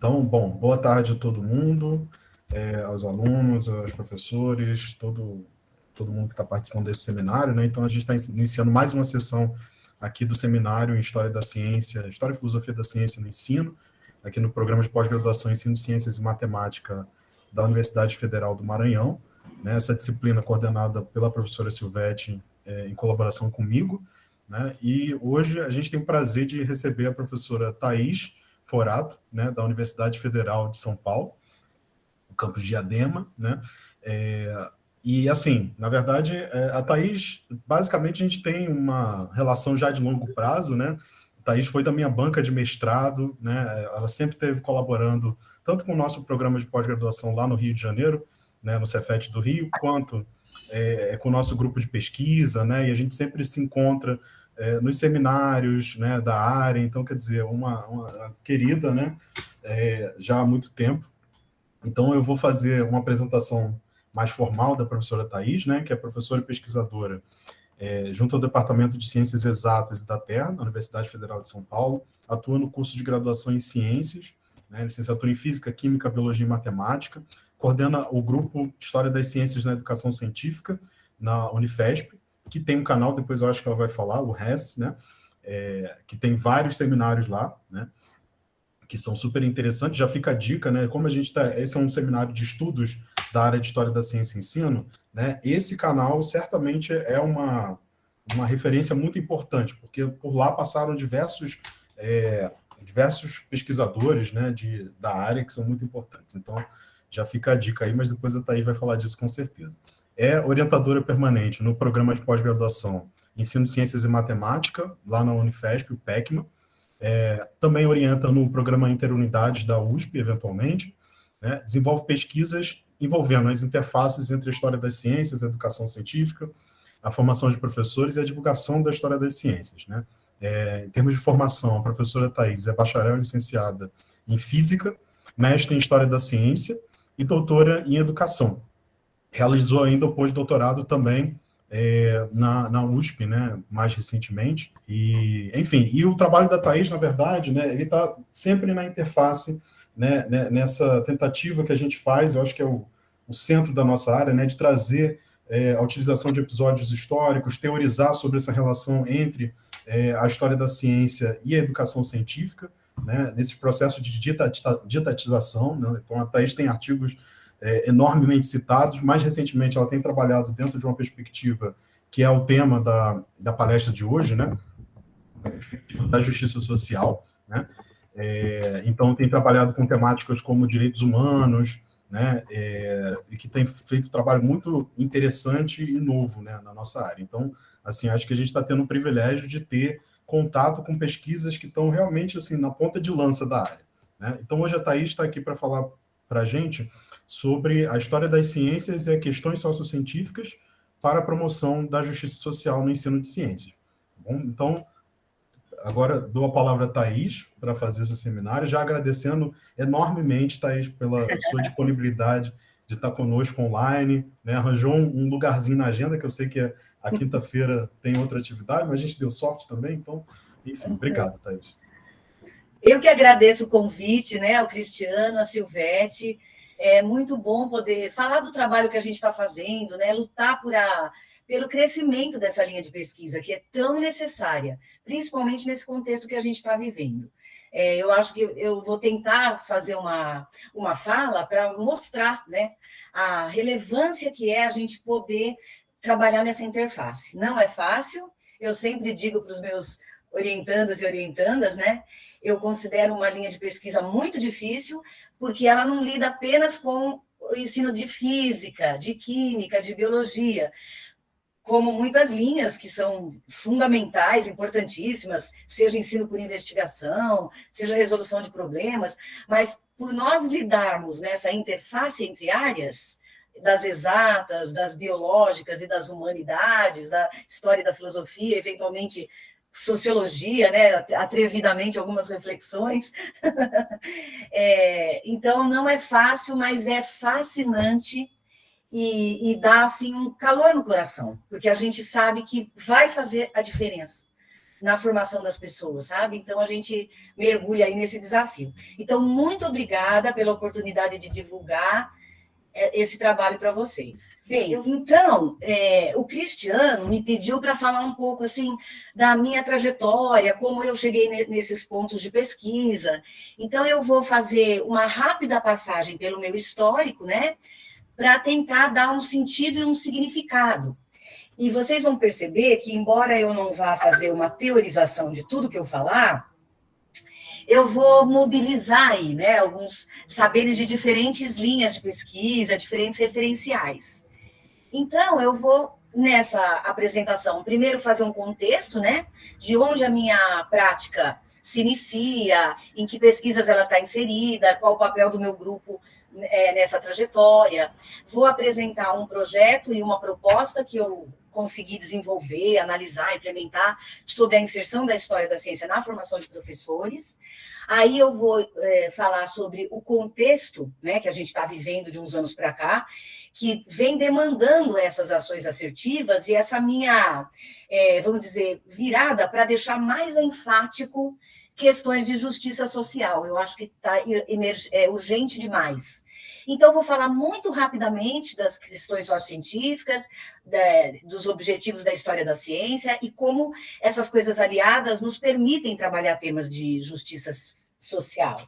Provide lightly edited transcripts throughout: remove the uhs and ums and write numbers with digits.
Então, bom, boa tarde a todo mundo, aos alunos, aos professores, todo mundo que está participando desse seminário, né? Então, a gente está iniciando mais uma sessão aqui do seminário em História da Ciência, História e Filosofia da Ciência no Ensino, aqui no programa de pós-graduação em Ensino de Ciências e Matemática da Universidade Federal do Maranhão, né? Essa disciplina coordenada pela professora Silvete, em colaboração comigo, né? E hoje a gente tem o prazer de receber a professora Thaís Forato, né, da Universidade Federal de São Paulo, o campus Diadema, né? E, assim, na verdade, a Thaís, basicamente, a gente tem uma relação já de longo prazo, né? A Thaís foi da minha banca de mestrado, né? Ela sempre esteve colaborando tanto com o nosso programa de pós-graduação lá no Rio de Janeiro, né, no Cefet do Rio, quanto com o nosso grupo de pesquisa, né? E a gente sempre se encontra nos seminários, né, da área. Então, quer dizer, uma querida, né? Já há muito tempo. Então, eu vou fazer uma apresentação mais formal da professora Thaís, né, que é professora e pesquisadora junto ao Departamento de Ciências Exatas e da Terra, na Universidade Federal de São Paulo, atua no curso de graduação em Ciências, né, licenciatura em Física, Química, Biologia e Matemática, coordena o grupo de História das Ciências na Educação Científica, na Unifesp, que tem um canal, depois eu acho que ela vai falar, o RES, né, que tem vários seminários lá, né, que são super interessantes. Já fica a dica, né? Como a gente está, esse é um seminário de estudos da área de História da Ciência e Ensino, né? Esse canal certamente é uma referência muito importante, porque por lá passaram diversos pesquisadores, né, da área que são muito importantes. Então, já fica a dica aí, mas depois a Thaís vai falar disso com certeza. É orientadora permanente no programa de pós-graduação Ensino de Ciências e Matemática, lá na Unifesp, o PECMA. Também orienta no programa Interunidades da USP, eventualmente, né? Desenvolve pesquisas envolvendo as interfaces entre a história das ciências, a educação científica, a formação de professores e a divulgação da história das ciências, né? Em termos de formação, a professora Thaís é bacharel e licenciada em Física, mestre em História da Ciência e doutora em Educação. Realizou ainda o pós-doutorado também na USP, né, mais recentemente, e, enfim, e o trabalho da Thaís, na verdade, né, ele está sempre na interface, né, nessa tentativa que a gente faz, eu acho que é o centro da nossa área, né, de trazer a utilização de episódios históricos, teorizar sobre essa relação entre a história da ciência e a educação científica, né, nesse processo de ditatização, né, então a Thaís tem artigos enormemente citados. Mais recentemente, ela tem trabalhado dentro de uma perspectiva que é o tema da palestra de hoje, né, da justiça social, né, então tem trabalhado com temáticas como direitos humanos, né, e que tem feito um trabalho muito interessante e novo, né, na nossa área. Então, assim, acho que a gente está tendo o privilégio de ter contato com pesquisas que estão realmente assim na ponta de lança da área, né? Então, hoje a Thaís está aqui para falar para a gente sobre a história das ciências e questões sociocientíficas para a promoção da justiça social no ensino de ciências. Bom, então, agora dou a palavra a Thaís para fazer esse seminário, já agradecendo enormemente, Thaís, pela sua disponibilidade de estar conosco online, né? Arranjou um lugarzinho na agenda, que eu sei que a quinta-feira tem outra atividade, mas a gente deu sorte também, então, enfim, obrigado, Thaís. Eu que agradeço o convite, né, ao Cristiano, à Silvete. É muito bom poder falar do trabalho que a gente está fazendo, né, lutar pelo crescimento dessa linha de pesquisa, que é tão necessária, principalmente nesse contexto que a gente está vivendo. Eu acho que eu vou tentar fazer uma fala para mostrar, né, a relevância que é a gente poder trabalhar nessa interface. Não é fácil, eu sempre digo para os meus orientandos e orientandas, né, eu considero uma linha de pesquisa muito difícil, porque ela não lida apenas com o ensino de física, de química, de biologia, como muitas linhas que são fundamentais, importantíssimas, seja ensino por investigação, seja resolução de problemas, mas por nós lidarmos nessa interface entre áreas, das exatas, das biológicas e das humanidades, da história e da filosofia, eventualmente sociologia, né? Atrevidamente algumas reflexões. Então, não é fácil, mas é fascinante e dá assim, um calor no coração, porque a gente sabe que vai fazer a diferença. na formação das pessoas, sabe? Então, a gente mergulha aí nesse desafio. Então, muito obrigada pela oportunidade de divulgar esse trabalho para vocês. Bem, então, o Cristiano me pediu para falar um pouco, assim, da minha trajetória, como eu cheguei nesses pontos de pesquisa. Então, eu vou fazer uma rápida passagem pelo meu histórico, né, para tentar dar um sentido e um significado. E vocês vão perceber que, embora eu não vá fazer uma teorização de tudo que eu falar, eu vou mobilizar aí, né, alguns saberes de diferentes linhas de pesquisa, diferentes referenciais. Então, eu vou, nessa apresentação, primeiro fazer um contexto, né, de onde a minha prática se inicia, em que pesquisas ela está inserida, qual o papel do meu grupo nessa trajetória. Vou apresentar um projeto e uma proposta que eu consegui desenvolver, analisar, implementar sobre a inserção da história da ciência na formação de professores. Aí eu vou falar sobre o contexto, né, que a gente está vivendo de uns anos para cá, que vem demandando essas ações assertivas e essa minha, vamos dizer, virada para deixar mais enfático questões de justiça social. Eu acho que está urgente demais. Então, vou falar muito rapidamente das questões sociocientíficas, dos objetivos da história da ciência e como essas coisas aliadas nos permitem trabalhar temas de justiça social.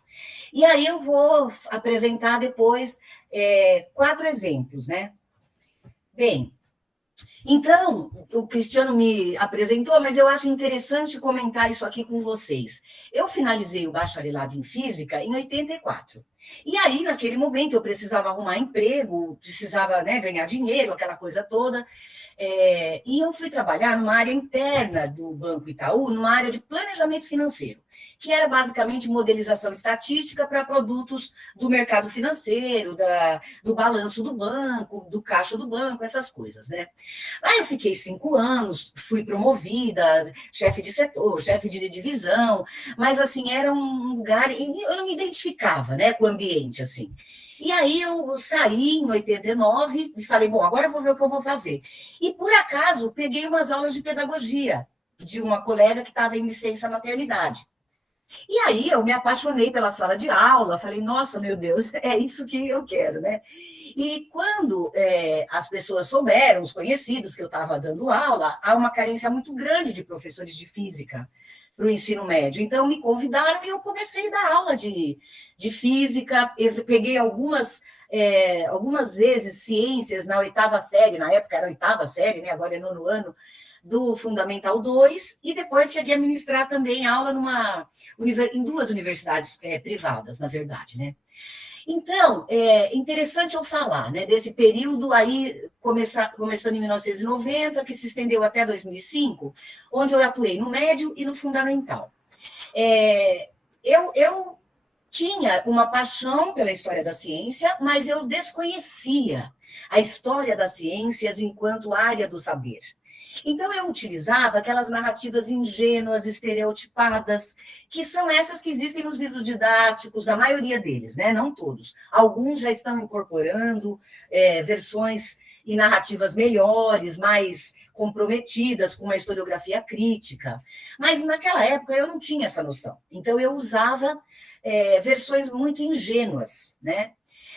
E aí eu vou apresentar depois 4 exemplos, né? Bem, então, o Cristiano me apresentou, mas eu acho interessante comentar isso aqui com vocês. Eu finalizei o bacharelado em física em 84. E aí, naquele momento, eu precisava arrumar emprego, precisava, né, ganhar dinheiro, aquela coisa toda. E eu fui trabalhar numa área interna do Banco Itaú, numa área de planejamento financeiro, que era basicamente modelização estatística para produtos do mercado financeiro, do balanço do banco, do caixa do banco, essas coisas, né? Aí eu fiquei 5 anos, fui promovida, chefe de setor, chefe de divisão, mas, assim, era um lugar... E eu não me identificava, né, com o ambiente, assim. E aí eu saí em 89 e falei, bom, agora eu vou ver o que eu vou fazer. E, por acaso, peguei umas aulas de pedagogia de uma colega que estava em licença maternidade. E aí eu me apaixonei pela sala de aula, falei, nossa, meu Deus, é isso que eu quero, né? E quando as pessoas souberam, os conhecidos que eu estava dando aula, há uma carência muito grande de professores de física para o ensino médio. Então, me convidaram e eu comecei a dar aula de física. Eu peguei algumas vezes ciências na 8ª série, na época era a 8ª série, né? Agora é 9º ano, do Fundamental 2, e depois cheguei a ministrar também aula em 2 universidades privadas, na verdade, né? Então, é interessante eu falar, né, desse período aí, começando em 1990, que se estendeu até 2005, onde eu atuei no médio e no fundamental. Eu tinha uma paixão pela história da ciência, mas eu desconhecia a história das ciências enquanto área do saber. Então, eu utilizava aquelas narrativas ingênuas, estereotipadas, que são essas que existem nos livros didáticos, da maioria deles, né? Não todos. Alguns já estão incorporando versões e narrativas melhores, mais comprometidas, com uma historiografia crítica. Mas, naquela época, eu não tinha essa noção. Então, eu usava versões muito ingênuas, né?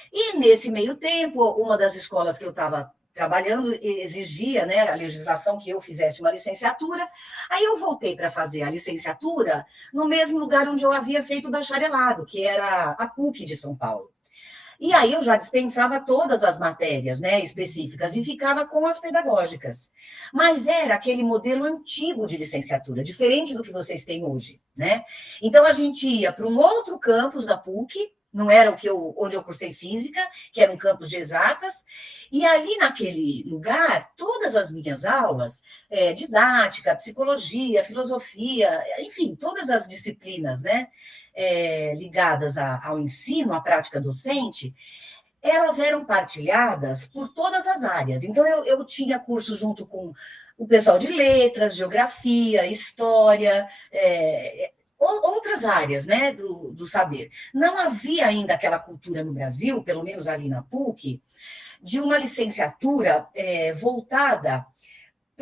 E, nesse meio tempo, uma das escolas que eu estava trabalhando exigia, né, a legislação que eu fizesse uma licenciatura. Aí eu voltei para fazer a licenciatura no mesmo lugar onde eu havia feito o bacharelado, que era a PUC de São Paulo. E aí eu já dispensava todas as matérias, né, específicas e ficava com as pedagógicas. Mas era aquele modelo antigo de licenciatura, diferente do que vocês têm hoje, né? Então a gente ia para um outro campus da PUC, não era onde eu cursei física, que era um campus de exatas, e ali naquele lugar, todas as minhas aulas, didática, psicologia, filosofia, enfim, todas as disciplinas, né, ligadas ao ensino, à prática docente, elas eram partilhadas por todas as áreas. Então, eu tinha curso junto com o pessoal de letras, geografia, história, outras áreas, né, do saber. Não havia ainda aquela cultura no Brasil, pelo menos ali na PUC, de uma licenciatura voltada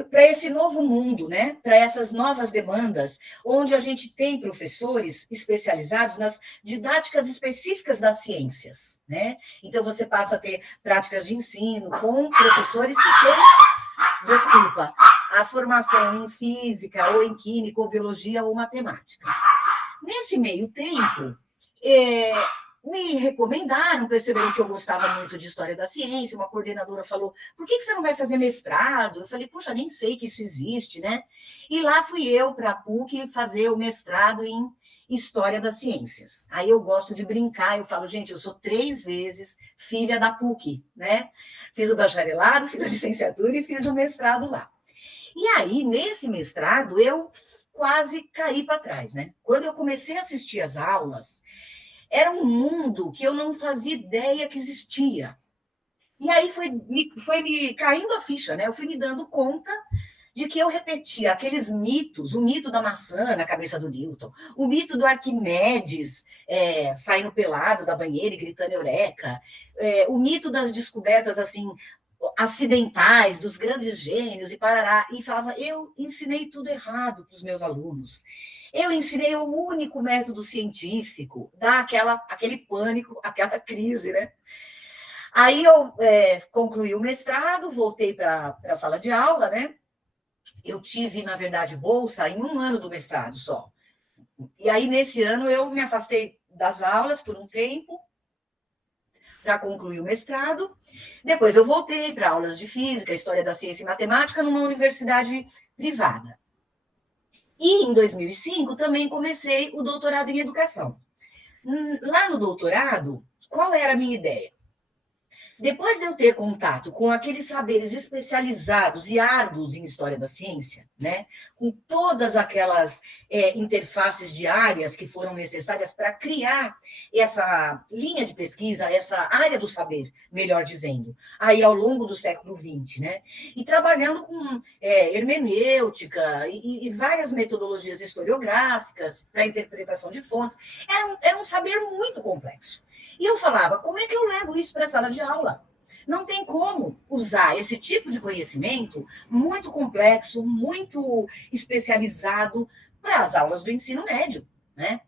para esse novo mundo, né? Para essas novas demandas, onde a gente tem professores especializados nas didáticas específicas das ciências, né? Então, você passa a ter práticas de ensino com professores que têm, desculpa, a formação em física, ou em química, ou biologia, ou matemática. Nesse meio tempo, me recomendaram, perceberam que eu gostava muito de história da ciência, uma coordenadora falou, por que você não vai fazer mestrado? Eu falei, poxa, nem sei que isso existe, né? E lá fui eu para a PUC fazer o mestrado em História das Ciências. Aí eu gosto de brincar, eu falo, gente, eu sou 3 vezes filha da PUC, né? Fiz o bacharelado, fiz a licenciatura e fiz o mestrado lá. E aí, nesse mestrado, eu quase caí para trás, né? Quando eu comecei a assistir às aulas, era um mundo que eu não fazia ideia que existia. E aí foi me caindo a ficha, né? Eu fui me dando conta de que eu repetia aqueles mitos, o mito da maçã na cabeça do Newton, o mito do Arquimedes saindo pelado da banheira e gritando eureka, o mito das descobertas assim acidentais, dos grandes gênios e parará, e falava, eu ensinei tudo errado para os meus alunos. Eu ensinei o único método científico, dá aquele pânico, aquela crise, né? Aí eu concluí o mestrado, voltei para a sala de aula, né? Eu tive, na verdade, bolsa em 1 ano do mestrado só. E aí, nesse ano, eu me afastei das aulas por um tempo, para concluir o mestrado. Depois eu voltei para aulas de física, história da ciência e matemática numa universidade privada. E em 2005 também comecei o doutorado em educação. Lá no doutorado, qual era a minha ideia? Depois de eu ter contato com aqueles saberes especializados e árduos em história da ciência, né, com todas aquelas interfaces diárias que foram necessárias para criar essa linha de pesquisa, essa área do saber, melhor dizendo, aí ao longo do século XX, né, e trabalhando com hermenêutica e várias metodologias historiográficas para interpretação de fontes, era um saber muito complexo. E eu falava, como é que eu levo isso para a sala de aula? Não tem como usar esse tipo de conhecimento muito complexo, muito especializado para as aulas do ensino médio, né?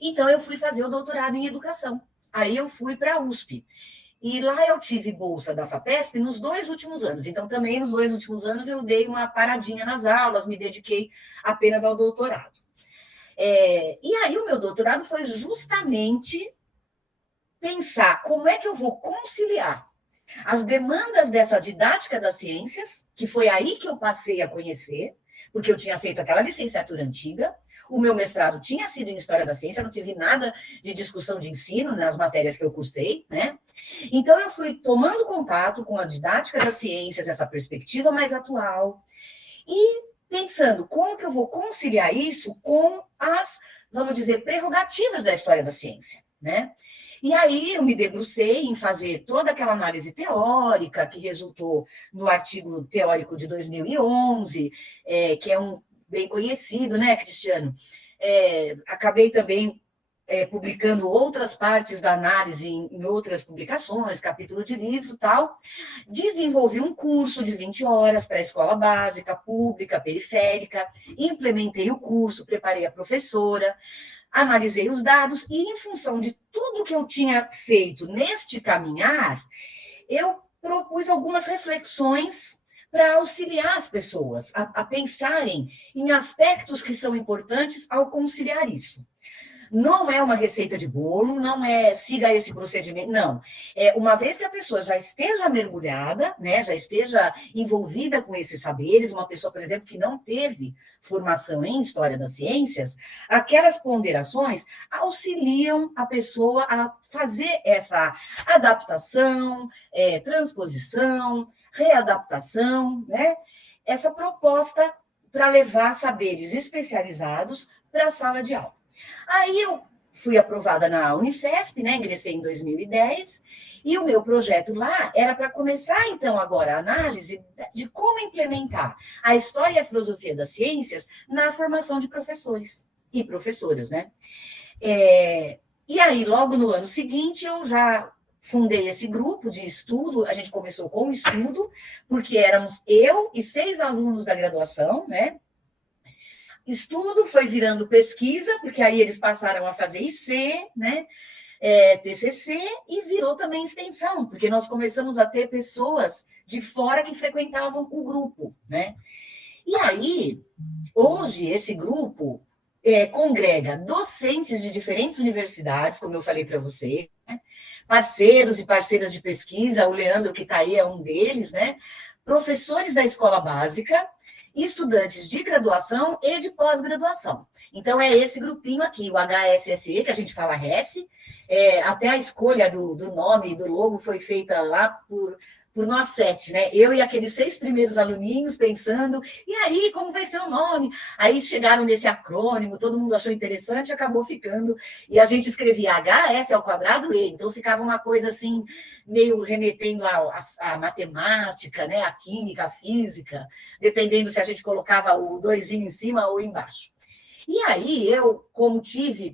Então, eu fui fazer o doutorado em educação. Aí eu fui para a USP. E lá eu tive bolsa da FAPESP nos 2 últimos anos. Então, também nos 2 últimos anos eu dei uma paradinha nas aulas, me dediquei apenas ao doutorado. E aí o meu doutorado foi justamente pensar como é que eu vou conciliar as demandas dessa didática das ciências, que foi aí que eu passei a conhecer, porque eu tinha feito aquela licenciatura antiga, o meu mestrado tinha sido em História da Ciência, não tive nada de discussão de ensino nas matérias que eu cursei, né? Então, eu fui tomando contato com a didática das ciências, essa perspectiva mais atual, e pensando como que eu vou conciliar isso com as, vamos dizer, prerrogativas da história da ciência, né? E aí eu me debrucei em fazer toda aquela análise teórica que resultou no artigo teórico de 2011, que é bem conhecido, né, Cristiano? Acabei também publicando outras partes da análise em outras publicações, capítulo de livro e tal. Desenvolvi um curso de 20 horas para a escola básica, pública, periférica, implementei o curso, preparei a professora, analisei os dados e, em função de tudo que eu tinha feito neste caminhar, eu propus algumas reflexões para auxiliar as pessoas a pensarem em aspectos que são importantes ao conciliar isso. Não é uma receita de bolo, não é siga esse procedimento, não. Uma vez que a pessoa já esteja mergulhada, né, já esteja envolvida com esses saberes, uma pessoa, por exemplo, que não teve formação em História das Ciências, aquelas ponderações auxiliam a pessoa a fazer essa adaptação, transposição, readaptação, né? Essa proposta para levar saberes especializados para a sala de aula. Aí eu fui aprovada na Unifesp, né? Ingressei em 2010, e o meu projeto lá era para começar, então, agora a análise de como implementar a história e a filosofia das ciências na formação de professores e professoras, né? E aí, logo no ano seguinte, eu já fundei esse grupo de estudo, a gente começou com estudo, porque éramos eu e 6 alunos da graduação, né? Estudo foi virando pesquisa, porque aí eles passaram a fazer IC, né? TCC, e virou também extensão, porque nós começamos a ter pessoas de fora que frequentavam o grupo, né? E aí, hoje, esse grupo congrega docentes de diferentes universidades, como eu falei para você, né? Parceiros e parceiras de pesquisa, o Leandro, que está aí, é um deles, né? Professores da escola básica, estudantes de graduação e de pós-graduação. Então, é esse grupinho aqui, o HSSE, que a gente fala RS, até a escolha do nome e do logo foi feita lá por nós 7, né? Eu e aqueles 6 primeiros aluninhos pensando, e aí, como vai ser o nome? Aí chegaram nesse acrônimo, todo mundo achou interessante, acabou ficando, e a gente escrevia HS²E, então ficava uma coisa assim, meio remetendo à matemática, né? A química, a física, dependendo se a gente colocava o 2zinho em cima ou embaixo. E aí, eu, como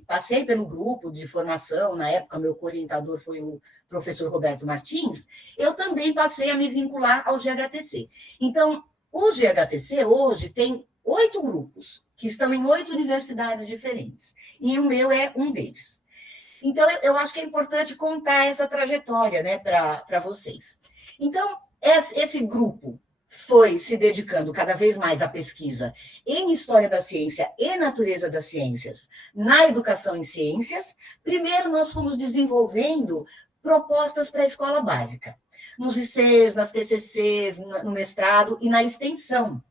passei pelo grupo de formação, na época meu orientador foi o professor Roberto Martins, eu também passei a me vincular ao GHTC. Então, o GHTC hoje tem 8 grupos, que estão em 8 universidades diferentes, e o meu é um deles. Então, eu acho que é importante contar essa trajetória, né, para vocês. Então, esse grupo foi se dedicando cada vez mais à pesquisa em História da Ciência e Natureza das Ciências, na educação em ciências. Primeiro, nós fomos desenvolvendo propostas para a escola básica, nos ICs, nas TCCs, no mestrado e na extensão.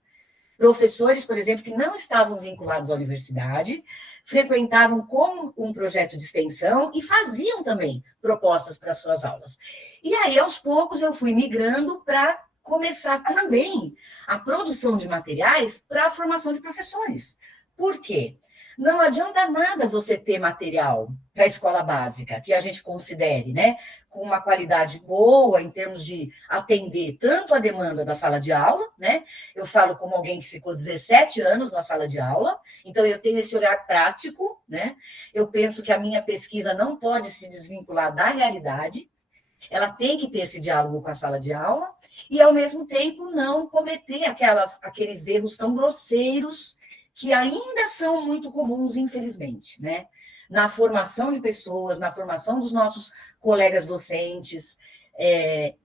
Professores, por exemplo, que não estavam vinculados à universidade, frequentavam como um projeto de extensão e faziam também propostas para suas aulas. E aí, aos poucos, eu fui migrando para começar também a produção de materiais para a formação de professores. Por quê? Não adianta nada você ter material para a escola básica, que a gente considere, né, com uma qualidade boa em termos de atender tanto a demanda da sala de aula, né? Eu falo como alguém que ficou 17 anos na sala de aula, então eu tenho esse olhar prático, né? Eu penso que a minha pesquisa não pode se desvincular da realidade, ela tem que ter esse diálogo com a sala de aula e, ao mesmo tempo, não cometer aqueles erros tão grosseiros que ainda são muito comuns, infelizmente, né? Na formação de pessoas, na formação dos nossos colegas docentes,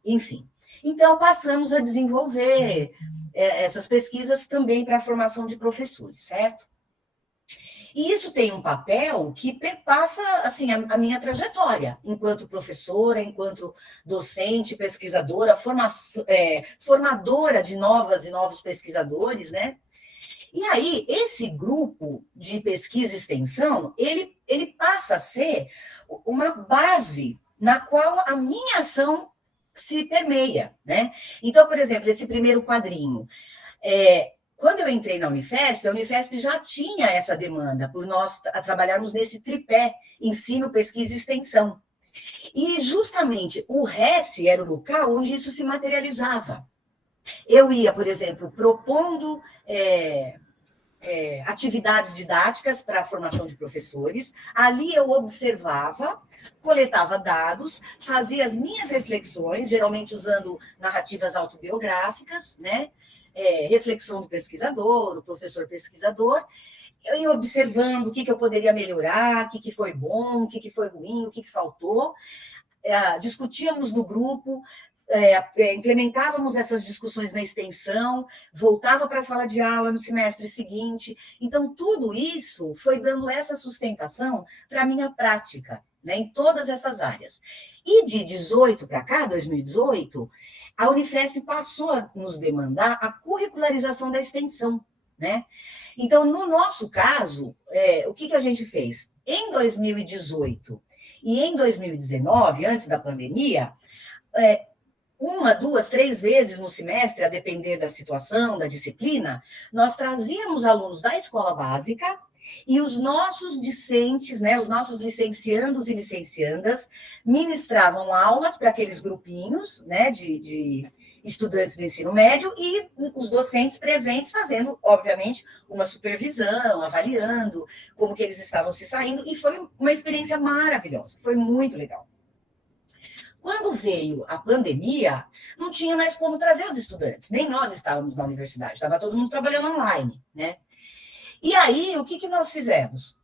enfim. Então, passamos a desenvolver essas pesquisas também para a formação de professores, certo? E isso tem um papel que perpassa assim, a minha trajetória, enquanto professora, enquanto docente, pesquisadora, formadora de novas e novos pesquisadores, né? E aí, esse grupo de pesquisa e extensão, ele passa a ser uma base na qual a minha ação se permeia, né? Então, por exemplo, esse primeiro quadrinho, quando eu entrei na Unifesp, a Unifesp já tinha essa demanda por nós trabalharmos nesse tripé, ensino, pesquisa e extensão. E justamente o RES era o local onde isso se materializava. Eu ia, por exemplo, propondo atividades didáticas para a formação de professores, ali eu observava, coletava dados, fazia as minhas reflexões, geralmente usando narrativas autobiográficas, né? Reflexão do pesquisador, o professor pesquisador, eu ia observando o que eu poderia melhorar, o que foi bom, o que foi ruim, o que faltou, discutíamos no grupo, implementávamos essas discussões na extensão, voltava para a sala de aula no semestre seguinte. Então, tudo isso foi dando essa sustentação para a minha prática, né, em todas essas áreas. E de 18 para cá, 2018, a Unifesp passou a nos demandar a curricularização da extensão, né? Então, no nosso caso, o que a gente fez? Em 2018 e em 2019, antes da pandemia, 1, 2, 3 vezes no semestre, a depender da situação, da disciplina, nós trazíamos alunos da escola básica e os nossos discentes, né, os nossos licenciandos e licenciandas, ministravam aulas para aqueles grupinhos, né, de estudantes do ensino médio e os docentes presentes fazendo, obviamente, uma supervisão, avaliando como que eles estavam se saindo, e foi uma experiência maravilhosa, foi muito legal. Quando veio a pandemia, não tinha mais como trazer os estudantes, nem nós estávamos na universidade, estava todo mundo trabalhando online, né? E aí, o que nós fizemos?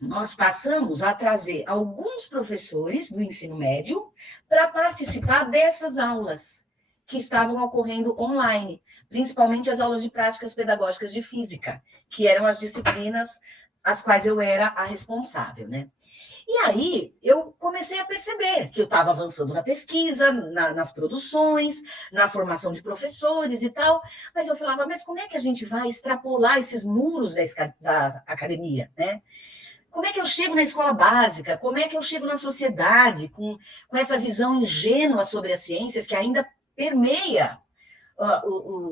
Nós passamos a trazer alguns professores do ensino médio para participar dessas aulas que estavam ocorrendo online, principalmente as aulas de práticas pedagógicas de física, que eram as disciplinas as quais eu era a responsável, né? E aí eu comecei a perceber que eu estava avançando na pesquisa, nas produções, na formação de professores e tal, mas eu falava, mas como é que a gente vai extrapolar esses muros da academia, né? Como é que eu chego na escola básica? Como é que eu chego na sociedade com essa visão ingênua sobre as ciências que ainda permeia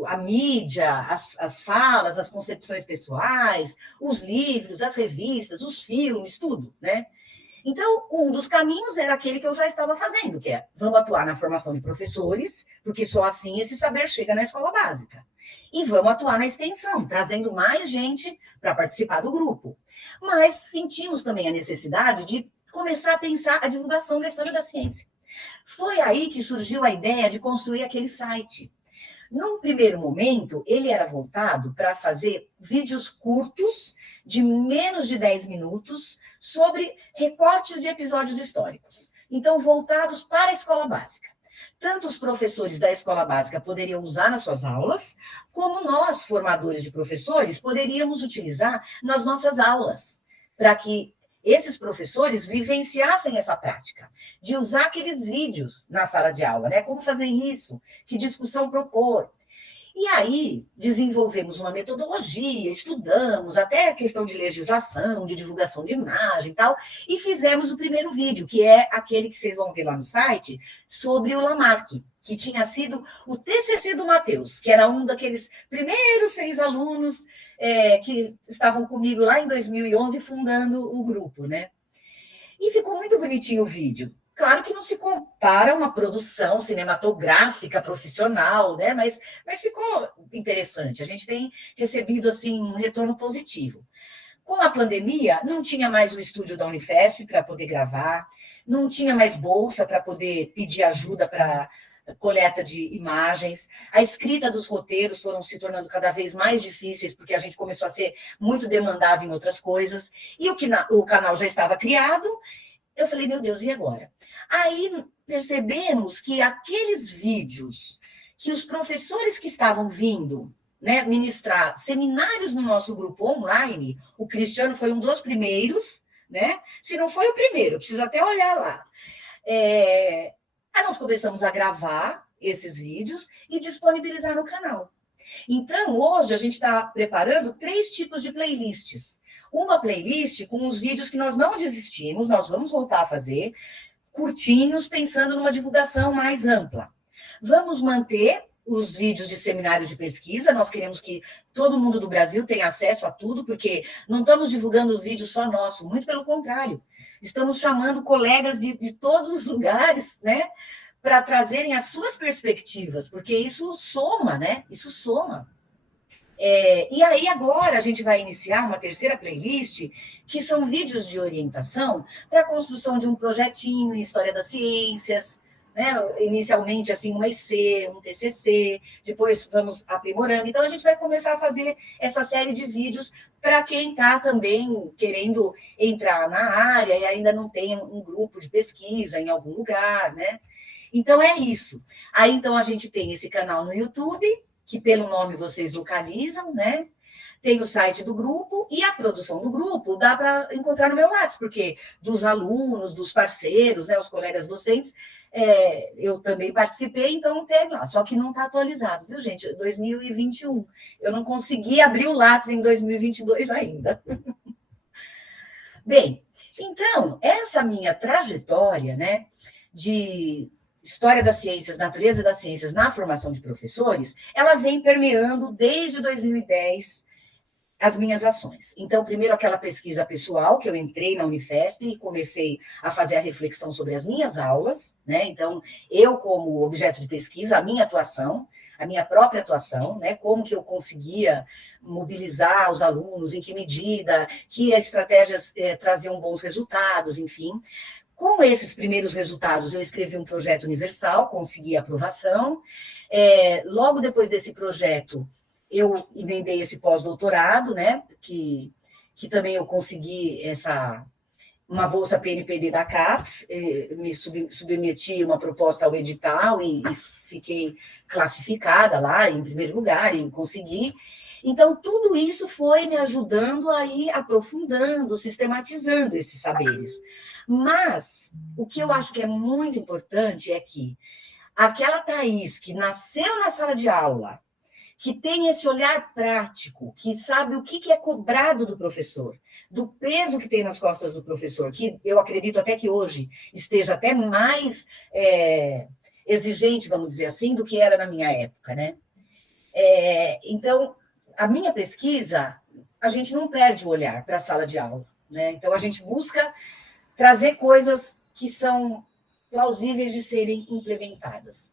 a mídia, as falas, as concepções pessoais, os livros, as revistas, os filmes, tudo, né? Então, um dos caminhos era aquele que eu já estava fazendo, que é, vamos atuar na formação de professores, porque só assim esse saber chega na escola básica. E vamos atuar na extensão, trazendo mais gente para participar do grupo. Mas sentimos também a necessidade de começar a pensar a divulgação da história da ciência. Foi aí que surgiu a ideia de construir aquele site. Num primeiro momento, ele era voltado para fazer vídeos curtos, de menos de 10 minutos, sobre recortes de episódios históricos. Então, voltados para a escola básica. Tanto os professores da escola básica poderiam usar nas suas aulas, como nós, formadores de professores, poderíamos utilizar nas nossas aulas, para que esses professores vivenciassem essa prática, de usar aqueles vídeos na sala de aula, né? Como fazer isso, que discussão propor. E aí desenvolvemos uma metodologia, estudamos até a questão de legislação, de divulgação de imagem e tal, e fizemos o primeiro vídeo, que é aquele que vocês vão ver lá no site, sobre o Lamarck, que tinha sido o TCC do Matheus, que era um daqueles primeiros 6 alunos que estavam comigo lá em 2011, fundando o grupo, né? E ficou muito bonitinho o vídeo. Claro que não se compara a uma produção cinematográfica profissional, né? Mas ficou interessante. A gente tem recebido assim um retorno positivo. Com a pandemia, não tinha mais o estúdio da Unifesp para poder gravar, não tinha mais bolsa para poder pedir ajuda para coleta de imagens, a escrita dos roteiros foram se tornando cada vez mais difíceis, porque a gente começou a ser muito demandado em outras coisas, e o canal já estava criado. Eu falei, meu Deus, e agora? Aí percebemos que aqueles vídeos que os professores que estavam vindo, né, ministrar seminários no nosso grupo online, o Cristiano foi um dos primeiros, né? Se não foi o primeiro, preciso até olhar lá. Aí nós começamos a gravar esses vídeos e disponibilizar no canal. Então, hoje, a gente está preparando 3 tipos de playlists. Uma playlist com os vídeos que nós não desistimos, nós vamos voltar a fazer, curtinhos, pensando numa divulgação mais ampla. Vamos manter os vídeos de seminários de pesquisa, nós queremos que todo mundo do Brasil tenha acesso a tudo, porque não estamos divulgando vídeo só nosso, muito pelo contrário. Estamos chamando colegas de todos os lugares, né, para trazerem as suas perspectivas, porque isso soma, né? Isso soma. E aí agora a gente vai iniciar uma terceira playlist, que são vídeos de orientação para a construção de um projetinho em História das Ciências, né? Inicialmente assim uma IC, um TCC, depois vamos aprimorando. Então a gente vai começar a fazer essa série de vídeos para quem está também querendo entrar na área e ainda não tem um grupo de pesquisa em algum lugar, né? Então é isso. Aí então a gente tem esse canal no YouTube, que pelo nome vocês localizam, né? Tem o site do grupo e a produção do grupo dá para encontrar no meu Lattes, porque dos alunos, dos parceiros, né, os colegas docentes, eu também participei, então tem lá, só que não está atualizado, viu, gente? 2021. Eu não consegui abrir o Lattes em 2022 ainda. Bem, então, essa minha trajetória, né, de História das Ciências, Natureza das Ciências na formação de professores, ela vem permeando desde 2010 as minhas ações. Então, primeiro aquela pesquisa pessoal, que eu entrei na Unifesp e comecei a fazer a reflexão sobre as minhas aulas, né? Então, eu como objeto de pesquisa, a minha atuação, a minha própria atuação, né? Como que eu conseguia mobilizar os alunos, em que medida, que estratégias traziam bons resultados, enfim. Com esses primeiros resultados, eu escrevi um projeto universal, consegui aprovação. Logo depois desse projeto, eu emendei esse pós-doutorado, né? Que também eu consegui uma bolsa PNPD da CAPES, me submeti uma proposta ao edital e fiquei classificada lá em primeiro lugar e consegui. Então, tudo isso foi me ajudando a ir aprofundando, sistematizando esses saberes. Mas, o que eu acho que é muito importante é que aquela Thaís que nasceu na sala de aula, que tem esse olhar prático, que sabe o que é cobrado do professor, do peso que tem nas costas do professor, que eu acredito até que hoje esteja até mais exigente, vamos dizer assim, do que era na minha época, né? Então, a minha pesquisa, a gente não perde o olhar para a sala de aula, né? Então, a gente busca trazer coisas que são plausíveis de serem implementadas.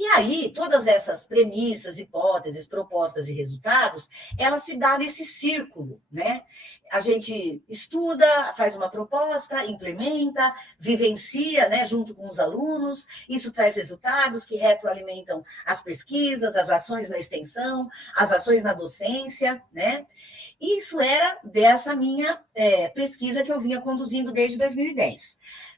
E aí, todas essas premissas, hipóteses, propostas e resultados, elas se dão nesse círculo, né? A gente estuda, faz uma proposta, implementa, vivencia, né, junto com os alunos, isso traz resultados que retroalimentam as pesquisas, as ações na extensão, as ações na docência, né? Isso era dessa minha pesquisa que eu vinha conduzindo desde 2010.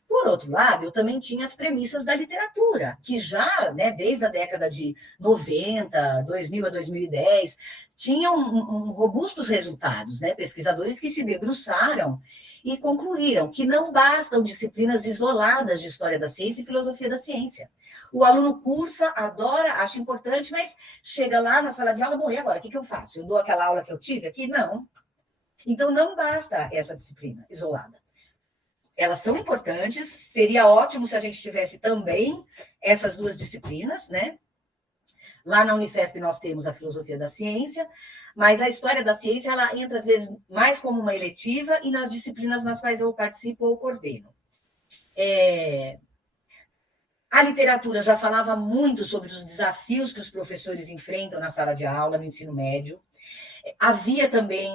Por outro lado, eu também tinha as premissas da literatura, que já, né, desde a década de 90, 2000 a 2010, tinham robustos resultados, né? Pesquisadores que se debruçaram e concluíram que não bastam disciplinas isoladas de história da ciência e filosofia da ciência. O aluno cursa, adora, acha importante, mas chega lá na sala de aula, bom, e agora, o que eu faço? Eu dou aquela aula que eu tive aqui? Não. Então, não basta essa disciplina isolada. Elas são importantes, seria ótimo se a gente tivesse também essas duas disciplinas, né? Lá na Unifesp nós temos a filosofia da ciência, mas a história da ciência ela entra às vezes mais como uma eletiva e nas disciplinas nas quais eu participo ou coordeno. A literatura já falava muito sobre os desafios que os professores enfrentam na sala de aula, no ensino médio. Havia também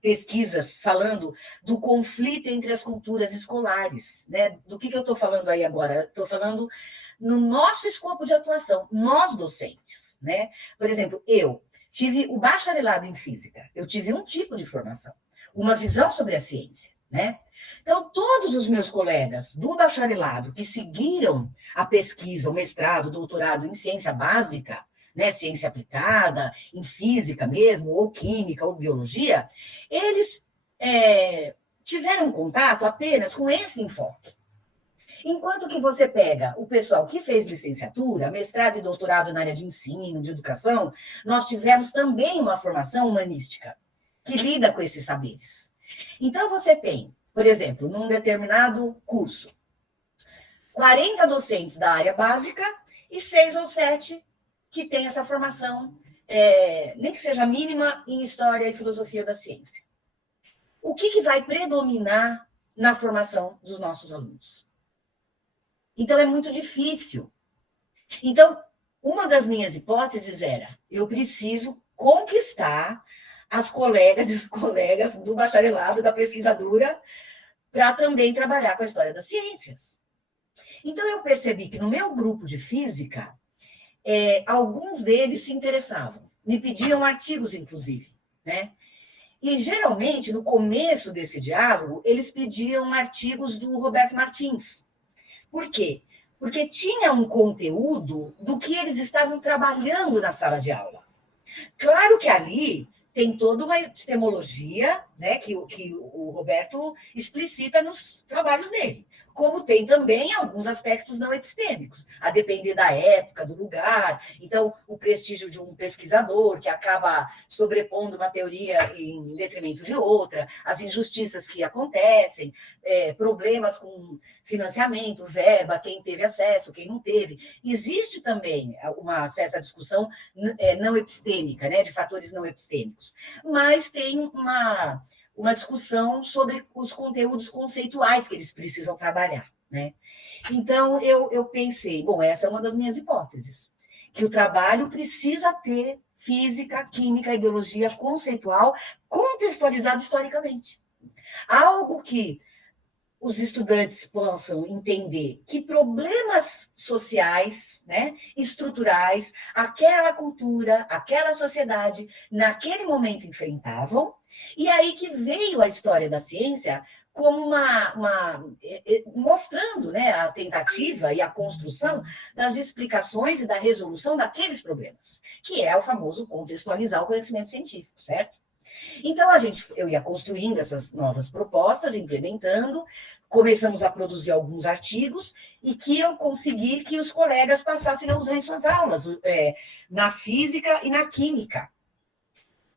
pesquisas falando do conflito entre as culturas escolares, né? Do que eu estou falando aí agora? Estou falando no nosso escopo de atuação, nós docentes, né? Por exemplo, eu tive o bacharelado em física, eu tive um tipo de formação, uma visão sobre a ciência, né? Então, todos os meus colegas do bacharelado que seguiram a pesquisa, o mestrado, o doutorado em ciência básica, né, ciência aplicada, em física mesmo, ou química, ou biologia, eles tiveram contato apenas com esse enfoque. Enquanto que você pega o pessoal que fez licenciatura, mestrado e doutorado na área de ensino, de educação, nós tivemos também uma formação humanística que lida com esses saberes. Então, você tem, por exemplo, num determinado curso, 40 docentes da área básica e 6 ou 7 que tem essa formação, nem que seja mínima, em História e Filosofia da Ciência. O que vai predominar na formação dos nossos alunos? Então, é muito difícil. Então, uma das minhas hipóteses era, eu preciso conquistar as colegas e os colegas do bacharelado, da pesquisadora, para também trabalhar com a história das ciências. Então, eu percebi que no meu grupo de física, alguns deles se interessavam, me pediam artigos, inclusive, né? E, geralmente, no começo desse diálogo, eles pediam artigos do Roberto Martins. Por quê? Porque tinha um conteúdo do que eles estavam trabalhando na sala de aula. Claro que ali tem toda uma epistemologia, né, que o Roberto explicita nos trabalhos dele, como tem também alguns aspectos não epistêmicos, a depender da época, do lugar. Então, o prestígio de um pesquisador que acaba sobrepondo uma teoria em detrimento de outra, as injustiças que acontecem, problemas com financiamento, verba, quem teve acesso, quem não teve. Existe também uma certa discussão não epistêmica, né, de fatores não epistêmicos, mas tem uma discussão sobre os conteúdos conceituais que eles precisam trabalhar, né? Então, eu pensei, bom, essa é uma das minhas hipóteses, que o trabalho precisa ter física, química e biologia conceitual contextualizado historicamente. Algo que os estudantes possam entender que problemas sociais, né, estruturais, aquela cultura, aquela sociedade, naquele momento enfrentavam, e aí que veio a história da ciência como mostrando, né, a tentativa e a construção das explicações e da resolução daqueles problemas, que é o famoso contextualizar o conhecimento científico, certo? Então, eu ia construindo essas novas propostas, implementando, começamos a produzir alguns artigos e que eu consegui que os colegas passassem a usar em suas aulas, na física e na química.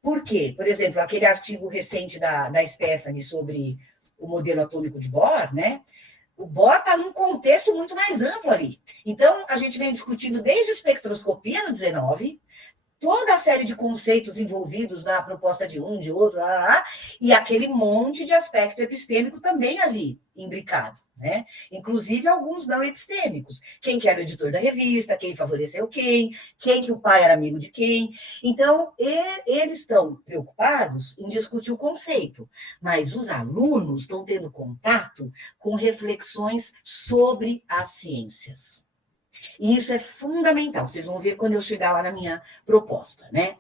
Por quê? Por exemplo, aquele artigo recente da Stephanie sobre o modelo atômico de Bohr, né? O Bohr está num contexto muito mais amplo ali. Então, a gente vem discutindo desde espectroscopia no 19, toda a série de conceitos envolvidos na proposta de um, de outro, e aquele monte de aspecto epistêmico também ali, imbricado, né? Inclusive alguns não epistêmicos. Quem que era o editor da revista, quem favoreceu quem que o pai era amigo de quem. Então, eles estão preocupados em discutir o conceito, mas os alunos estão tendo contato com reflexões sobre as ciências. E isso é fundamental, vocês vão ver quando eu chegar lá na minha proposta, né?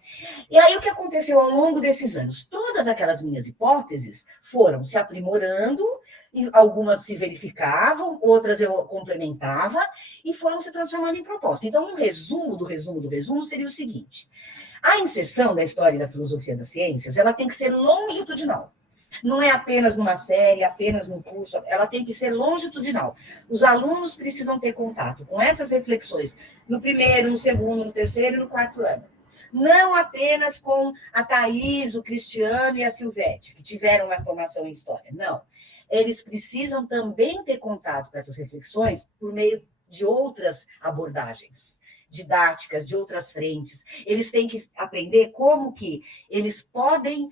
E aí, o que aconteceu ao longo desses anos? Todas aquelas minhas hipóteses foram se aprimorando, e algumas se verificavam, outras eu complementava, e foram se transformando em proposta. Então, um resumo do resumo do resumo seria o seguinte: a inserção da história e da filosofia das ciências, ela tem que ser longitudinal. Não é apenas numa série, apenas num curso, ela tem que ser longitudinal. Os alunos precisam ter contato com essas reflexões no primeiro, no segundo, no terceiro e no quarto ano. Não apenas com a Thaís, o Cristiano e a Silvete, que tiveram uma formação em história. Não. Eles precisam também ter contato com essas reflexões por meio de outras abordagens didáticas, de outras frentes. Eles têm que aprender como que eles podem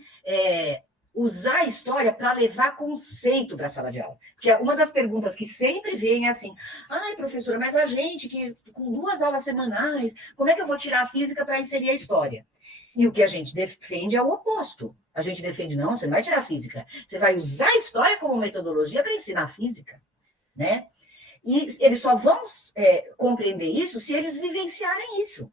usar a história para levar conceito para a sala de aula. Porque uma das perguntas que sempre vem é assim: ai, professora, mas a gente que com 2 aulas semanais, como é que eu vou tirar a física para inserir a história? E o que a gente defende é o oposto. A gente defende, não, você não vai tirar a física, você vai usar a história como metodologia para ensinar a física, né? E eles só vão compreender isso se eles vivenciarem isso.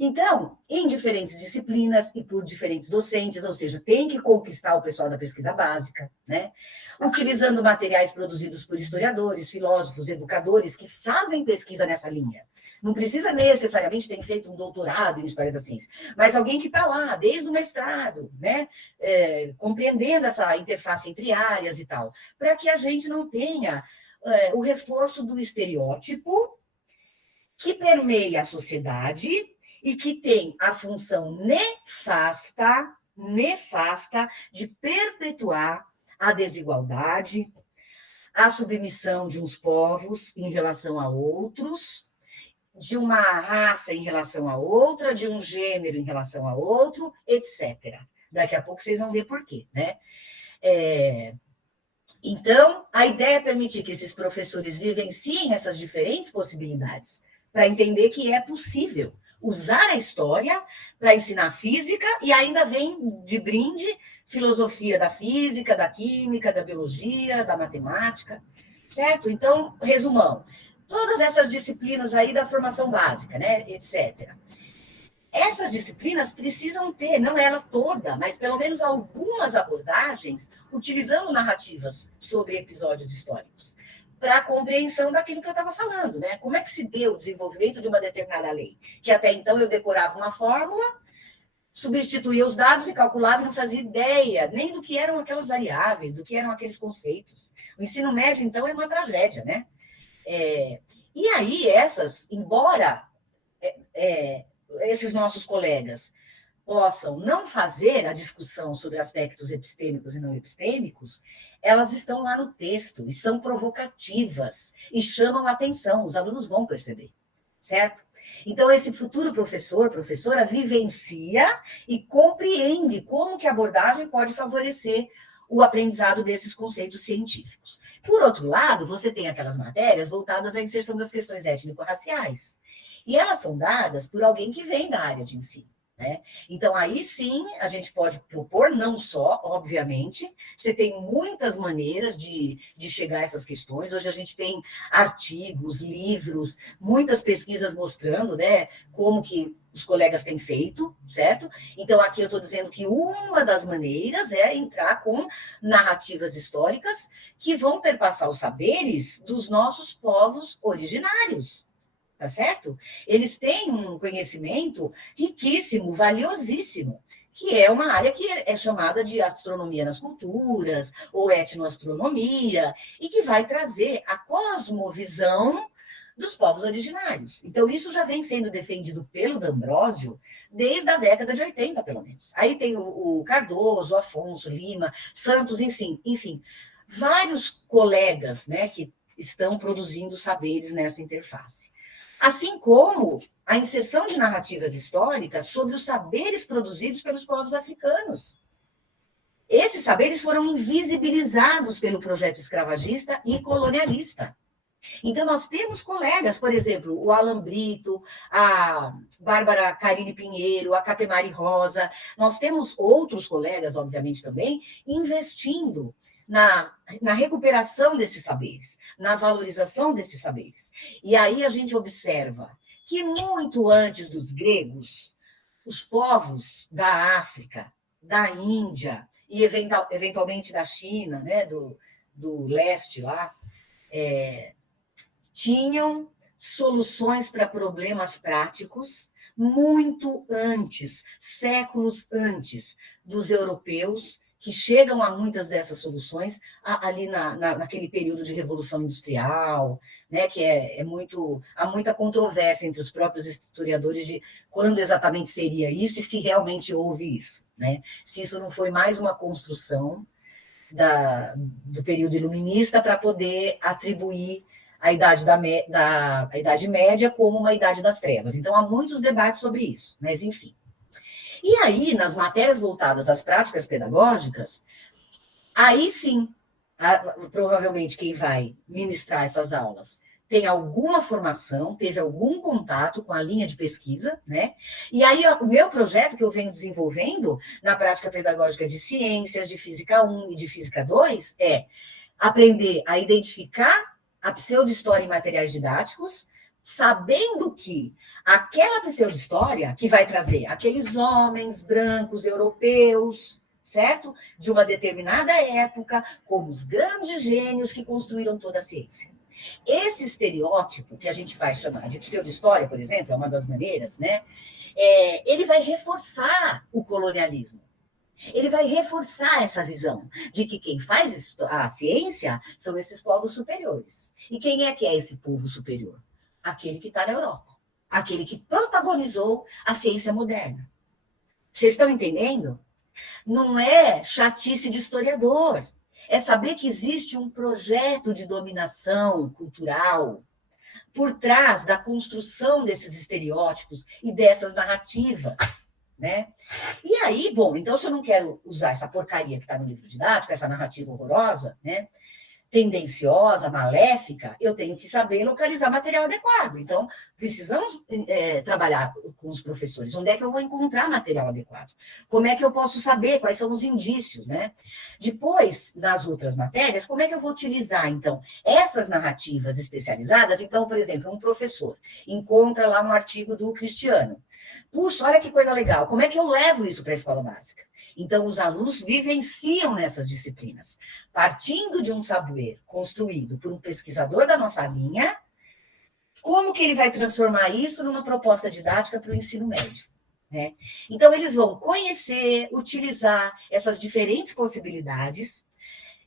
Então, em diferentes disciplinas e por diferentes docentes, ou seja, tem que conquistar o pessoal da pesquisa básica, né? Utilizando materiais produzidos por historiadores, filósofos, educadores que fazem pesquisa nessa linha. Não precisa necessariamente ter feito um doutorado em História da Ciência, mas alguém que está lá, desde o mestrado, né? Compreendendo essa interface entre áreas e tal, para que a gente não tenha o reforço do estereótipo que permeia a sociedade e que tem a função nefasta de perpetuar a desigualdade, a submissão de uns povos em relação a outros, de uma raça em relação a outra, de um gênero em relação a outro, etc. Daqui a pouco vocês vão ver por quê, né? Então, a ideia é permitir que esses professores vivenciem essas diferentes possibilidades, para entender que é possível usar a história para ensinar física e ainda vem de brinde filosofia da física, da química, da biologia, da matemática, certo? Então, resumão, todas essas disciplinas aí da formação básica, né, etc. Essas disciplinas precisam ter, não ela toda, mas pelo menos algumas abordagens utilizando narrativas sobre episódios históricos, para a compreensão daquilo que eu estava falando, né? Como é que se deu o desenvolvimento de uma determinada lei? Que até então eu decorava uma fórmula, substituía os dados e calculava e não fazia ideia nem do que eram aquelas variáveis, do que eram aqueles conceitos. O ensino médio, então, é uma tragédia, né? E aí, embora esses nossos colegas possam não fazer a discussão sobre aspectos epistêmicos e não epistêmicos, elas estão lá no texto e são provocativas e chamam a atenção, os alunos vão perceber, certo? Então, esse futuro professor, professora, vivencia e compreende como que a abordagem pode favorecer o aprendizado desses conceitos científicos. Por outro lado, você tem aquelas matérias voltadas à inserção das questões étnico-raciais, e elas são dadas por alguém que vem da área de ensino. né? Então, aí sim, a gente pode propor, não só, obviamente, você tem muitas maneiras de chegar a essas questões. Hoje a gente tem artigos, livros, muitas pesquisas mostrando, né, como que os colegas têm feito, certo? Então, aqui eu estou dizendo que uma das maneiras é entrar com narrativas históricas que vão perpassar os saberes dos nossos povos originários. Tá certo? Eles têm um conhecimento riquíssimo, valiosíssimo, que é uma área que é chamada de astronomia nas culturas, ou etnoastronomia, e que vai trazer a cosmovisão dos povos originários. Então, isso já vem sendo defendido pelo D'Ambrosio desde a década de 80, pelo menos. Aí tem o Cardoso, o Afonso, Lima, Santos, enfim, vários colegas, né, que estão produzindo saberes nessa interface. Assim como a inserção de narrativas históricas sobre os saberes produzidos pelos povos africanos. Esses saberes foram invisibilizados pelo projeto escravagista e colonialista. Então, nós temos colegas, por exemplo, o Alan Brito, a Bárbara Carine Pinheiro, a Catemari Rosa, nós temos outros colegas, obviamente, também, investindo na recuperação desses saberes, na valorização desses saberes. E aí a gente observa que muito antes dos gregos, os povos da África, da Índia e eventualmente da China, né, do leste lá, tinham soluções para problemas práticos muito antes, séculos antes dos europeus, que chegam a muitas dessas soluções ali naquele período de Revolução Industrial, né, que há muita controvérsia entre os próprios historiadores de quando exatamente seria isso e se realmente houve isso, né? Se isso não foi mais uma construção do período iluminista para poder atribuir a Idade Média como uma Idade das Trevas. Então, há muitos debates sobre isso, mas enfim. E aí, nas matérias voltadas às práticas pedagógicas, aí sim, provavelmente quem vai ministrar essas aulas tem alguma formação, teve algum contato com a linha de pesquisa, né? E aí, o meu projeto que eu venho desenvolvendo na prática pedagógica de ciências, de Física 1 e de Física 2, é aprender a identificar a pseudo-história em materiais didáticos, sabendo que aquela pseudo-história que vai trazer aqueles homens brancos europeus, certo? De uma determinada época, como os grandes gênios que construíram toda a ciência. Esse estereótipo, que a gente vai chamar de pseudo-história, por exemplo, é uma das maneiras, né? Ele vai reforçar o colonialismo. Ele vai reforçar essa visão de que quem faz a ciência são esses povos superiores. E quem é que é esse povo superior? Aquele que está na Europa. Aquele que protagonizou a ciência moderna. Vocês estão entendendo? Não é chatice de historiador. É saber que existe um projeto de dominação cultural por trás da construção desses estereótipos e dessas narrativas, né? E aí, bom, então se eu não quero usar essa porcaria que está no livro didático, essa narrativa horrorosa, né, tendenciosa, maléfica, eu tenho que saber localizar material adequado. Então, precisamos trabalhar com os professores. Onde é que eu vou encontrar material adequado? Como é que eu posso saber quais são os indícios, né? Depois, nas outras matérias, como é que eu vou utilizar, então, essas narrativas especializadas? Então, por exemplo, um professor encontra lá um artigo do Cristiano. Puxa, olha que coisa legal. Como é que eu levo isso para a escola básica? Então, os alunos vivenciam nessas disciplinas, partindo de um saber construído por um pesquisador da nossa linha, como que ele vai transformar isso numa proposta didática para o ensino médio, né? Então, eles vão conhecer, utilizar essas diferentes possibilidades,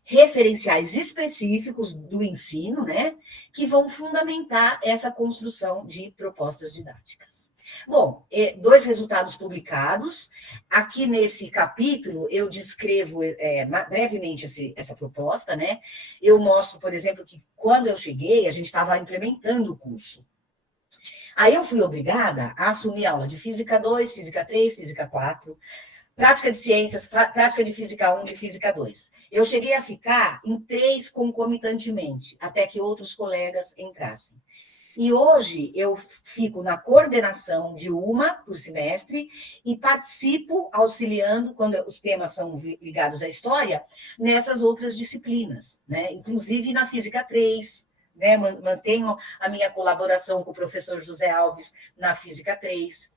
referenciais específicos do ensino, né, que vão fundamentar essa construção de propostas didáticas. Bom, 2 resultados publicados. Aqui nesse capítulo, eu descrevo brevemente essa proposta, né? Eu mostro, por exemplo, que quando eu cheguei, a gente estava implementando o curso. Aí eu fui obrigada a assumir aula de Física 2, Física 3, Física 4, prática de ciências, prática de Física 1, de Física 2. Eu cheguei a ficar em 3 concomitantemente, até que outros colegas entrassem. E hoje eu fico na coordenação de uma por semestre e participo auxiliando, quando os temas são ligados à história, nessas outras disciplinas, né? Inclusive na Física 3, né? Mantenho a minha colaboração com o professor José Alves na Física 3.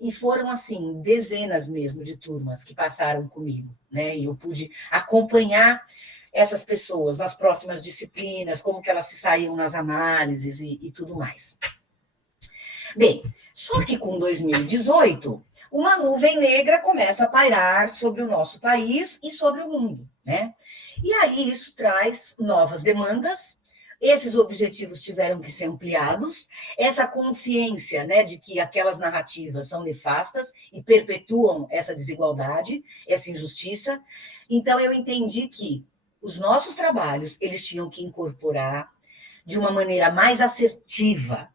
E foram, assim, dezenas mesmo de turmas que passaram comigo, né? E eu pude acompanhar essas pessoas nas próximas disciplinas, como que elas se saíam nas análises e tudo mais. Bem, só que com 2018, uma nuvem negra começa a pairar sobre o nosso país e sobre o mundo, né? E aí isso traz novas demandas, esses objetivos tiveram que ser ampliados, essa consciência, né, de que aquelas narrativas são nefastas e perpetuam essa desigualdade, essa injustiça. Então eu entendi que os nossos trabalhos, eles tinham que incorporar de uma maneira mais assertiva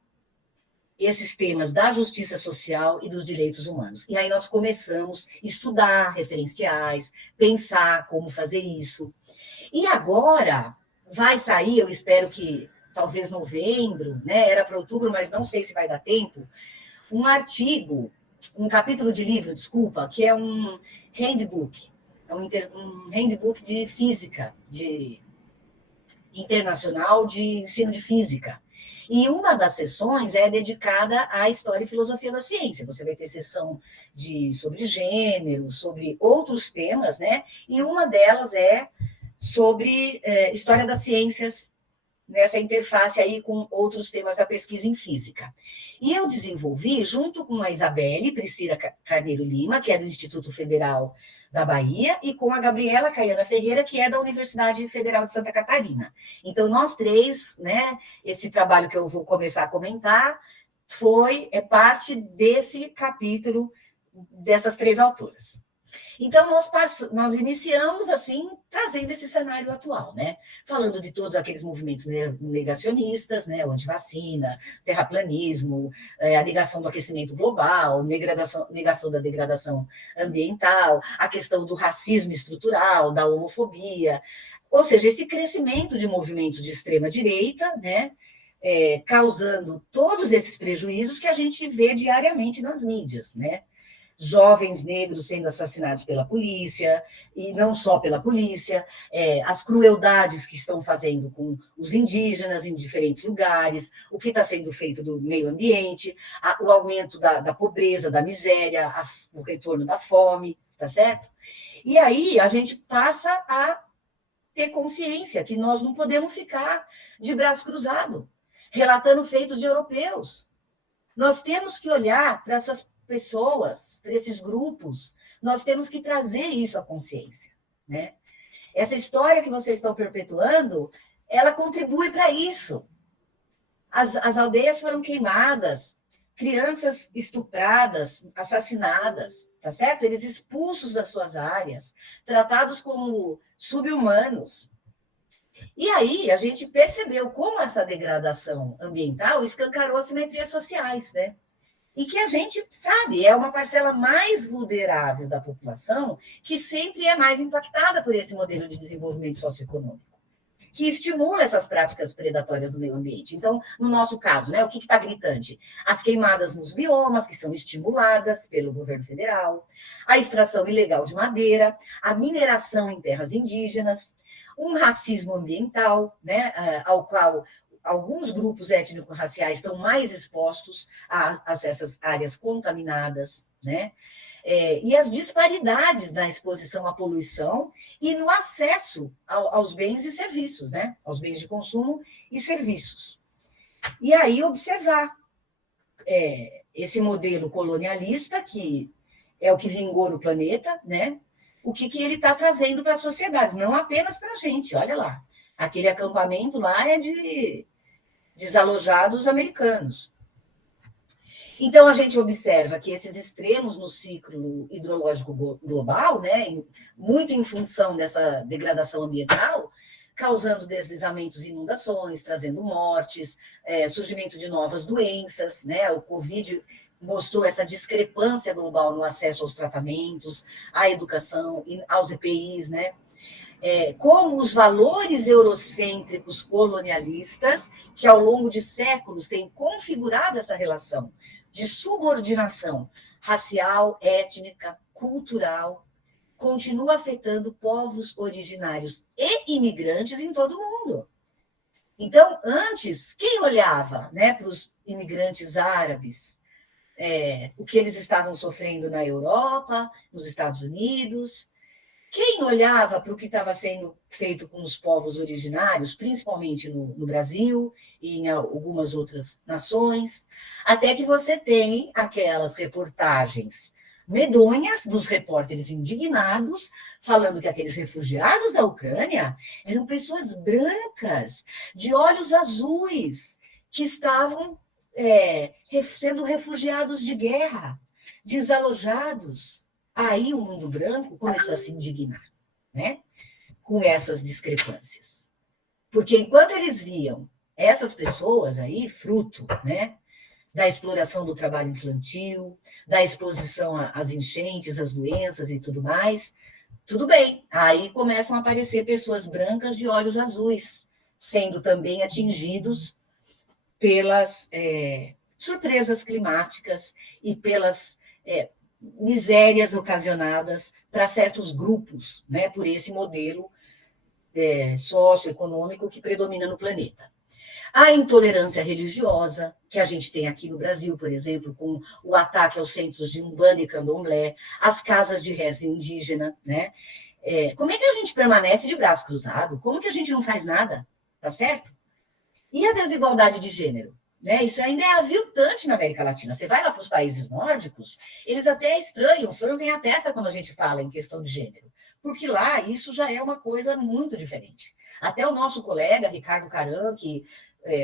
esses temas da justiça social e dos direitos humanos. E aí nós começamos a estudar referenciais, pensar como fazer isso. E agora vai sair, eu espero que talvez novembro, né? Era para outubro, mas não sei se vai dar tempo, um artigo, um capítulo de livro, desculpa, que é um handbook, um handbook de física, internacional de ensino de física. E uma das sessões é dedicada à história e filosofia da ciência. Você vai ter sessão sobre gênero, sobre outros temas, né? E uma delas é sobre história das ciências, nessa interface aí com outros temas da pesquisa em física. E eu desenvolvi, junto com a Isabelle Priscila Carneiro Lima, que é do Instituto Federal da Bahia, e com a Gabriela Caiana Ferreira, que é da Universidade Federal de Santa Catarina. Então, nós três, né, esse trabalho que eu vou começar a comentar, é parte desse capítulo dessas três autoras. Então, nós iniciamos, assim, trazendo esse cenário atual, né? Falando de todos aqueles movimentos negacionistas, né? O antivacina, terraplanismo, a negação do aquecimento global, negação da degradação ambiental, a questão do racismo estrutural, da homofobia, ou seja, esse crescimento de movimentos de extrema-direita, né? Causando todos esses prejuízos que a gente vê diariamente nas mídias, né? Jovens negros sendo assassinados pela polícia, e não só pela polícia, as crueldades que estão fazendo com os indígenas em diferentes lugares, o que está sendo feito do meio ambiente, o aumento da pobreza, da miséria, o retorno da fome, tá certo? E aí a gente passa a ter consciência que nós não podemos ficar de braço cruzado, relatando feitos de europeus. Nós temos que olhar para essas pessoas, para esses grupos, nós temos que trazer isso à consciência, né? Essa história que vocês estão perpetuando, ela contribui para isso. As aldeias foram queimadas, crianças estupradas, assassinadas, tá certo? Eles expulsos das suas áreas, tratados como sub-humanos. E aí a gente percebeu como essa degradação ambiental escancarou assimetrias sociais, né? E que a gente sabe, é uma parcela mais vulnerável da população que sempre é mais impactada por esse modelo de desenvolvimento socioeconômico, que estimula essas práticas predatórias no meio ambiente. Então, no nosso caso, né, o que está gritante? As queimadas nos biomas, que são estimuladas pelo governo federal, a extração ilegal de madeira, a mineração em terras indígenas, um racismo ambiental, né, ao qual alguns grupos étnico-raciais estão mais expostos a essas áreas contaminadas, né? E as disparidades na exposição à poluição e no acesso aos bens e serviços, né? Aos bens de consumo e serviços. E aí observar esse modelo colonialista, que é o que vingou no planeta, né? O que ele está trazendo para as sociedades, não apenas para a gente, olha lá. Aquele acampamento lá é de desalojados americanos. Então, a gente observa que esses extremos no ciclo hidrológico global, né, muito em função dessa degradação ambiental, causando deslizamentos e inundações, trazendo mortes, surgimento de novas doenças, né? O Covid mostrou essa discrepância global no acesso aos tratamentos, à educação, aos EPIs, né? como os valores eurocêntricos colonialistas, que ao longo de séculos têm configurado essa relação de subordinação racial, étnica, cultural, continua afetando povos originários e imigrantes em todo o mundo. Então, antes, quem olhava, né, para os imigrantes árabes, o que eles estavam sofrendo na Europa, nos Estados Unidos? Quem olhava para o que estava sendo feito com os povos originários, principalmente no Brasil e em algumas outras nações? Até que você tem aquelas reportagens medonhas dos repórteres indignados, falando que aqueles refugiados da Ucrânia eram pessoas brancas, de olhos azuis, que estavam sendo refugiados de guerra, desalojados. Aí o mundo branco começou a se indignar, né, com essas discrepâncias. Porque enquanto eles viam essas pessoas aí, fruto, né, da exploração do trabalho infantil, da exposição às enchentes, às doenças e tudo mais, tudo bem. Aí começam a aparecer pessoas brancas de olhos azuis, sendo também atingidos pelas surpresas climáticas e pelas misérias ocasionadas para certos grupos, né, por esse modelo socioeconômico que predomina no planeta. A intolerância religiosa, que a gente tem aqui no Brasil, por exemplo, com o ataque aos centros de Umbanda e Candomblé, as casas de reza indígena, né? Como é que a gente permanece de braço cruzado? Como que a gente não faz nada? Tá certo? E a desigualdade de gênero? Né? Isso ainda é aviltante na América Latina. Você vai lá para os países nórdicos, eles até estranham, franzem a testa quando a gente fala em questão de gênero, porque lá isso já é uma coisa muito diferente. Até o nosso colega, Ricardo Caran, que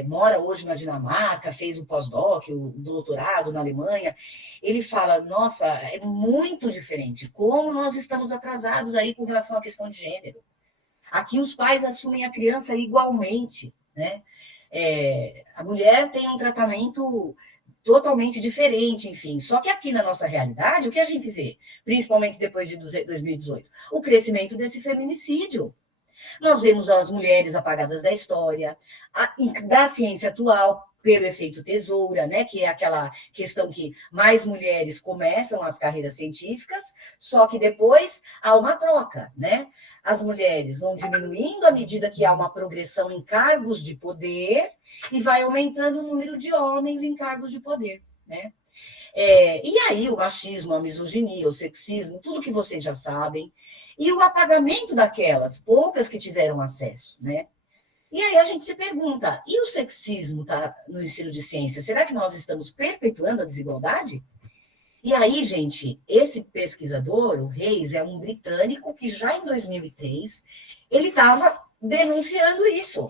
mora hoje na Dinamarca, fez o pós-doc, o doutorado na Alemanha, ele fala, nossa, é muito diferente, como nós estamos atrasados aí com relação à questão de gênero. Aqui os pais assumem a criança igualmente, né? A mulher tem um tratamento totalmente diferente, enfim. Só que aqui na nossa realidade, o que a gente vê, principalmente depois de 2018? O crescimento desse feminicídio. Nós vemos as mulheres apagadas da história, da ciência atual, pelo efeito tesoura, né, que é aquela questão que mais mulheres começam as carreiras científicas, só que depois há uma troca, né? As mulheres vão diminuindo à medida que há uma progressão em cargos de poder e vai aumentando o número de homens em cargos de poder, né? E aí o machismo, a misoginia, o sexismo, tudo que vocês já sabem, e o apagamento daquelas poucas que tiveram acesso, né? E aí a gente se pergunta, e o sexismo tá no ensino de ciência? Será que nós estamos perpetuando a desigualdade? E aí, gente, esse pesquisador, o Reis, é um britânico que já em 2003 ele estava denunciando isso.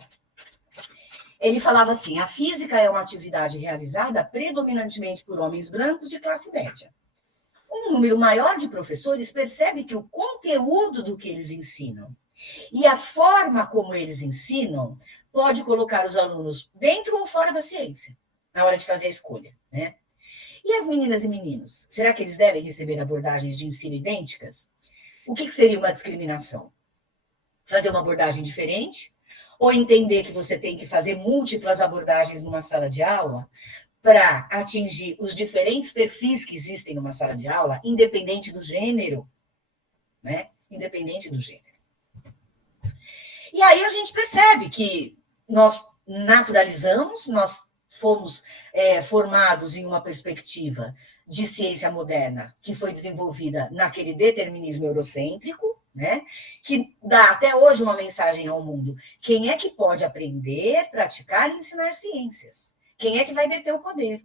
Ele falava assim, a física é uma atividade realizada predominantemente por homens brancos de classe média. Um número maior de professores percebe que o conteúdo do que eles ensinam e a forma como eles ensinam pode colocar os alunos dentro ou fora da ciência, na hora de fazer a escolha, né? E as meninas e meninos? Será que eles devem receber abordagens de ensino idênticas? O que seria uma discriminação? Fazer uma abordagem diferente? Ou entender que você tem que fazer múltiplas abordagens numa sala de aula para atingir os diferentes perfis que existem numa sala de aula, independente do gênero, né? Independente do gênero. E aí a gente percebe que nós naturalizamos, nós fomos formados em uma perspectiva de ciência moderna que foi desenvolvida naquele determinismo eurocêntrico, né? Que dá até hoje uma mensagem ao mundo. Quem é que pode aprender, praticar e ensinar ciências? Quem é que vai deter o poder?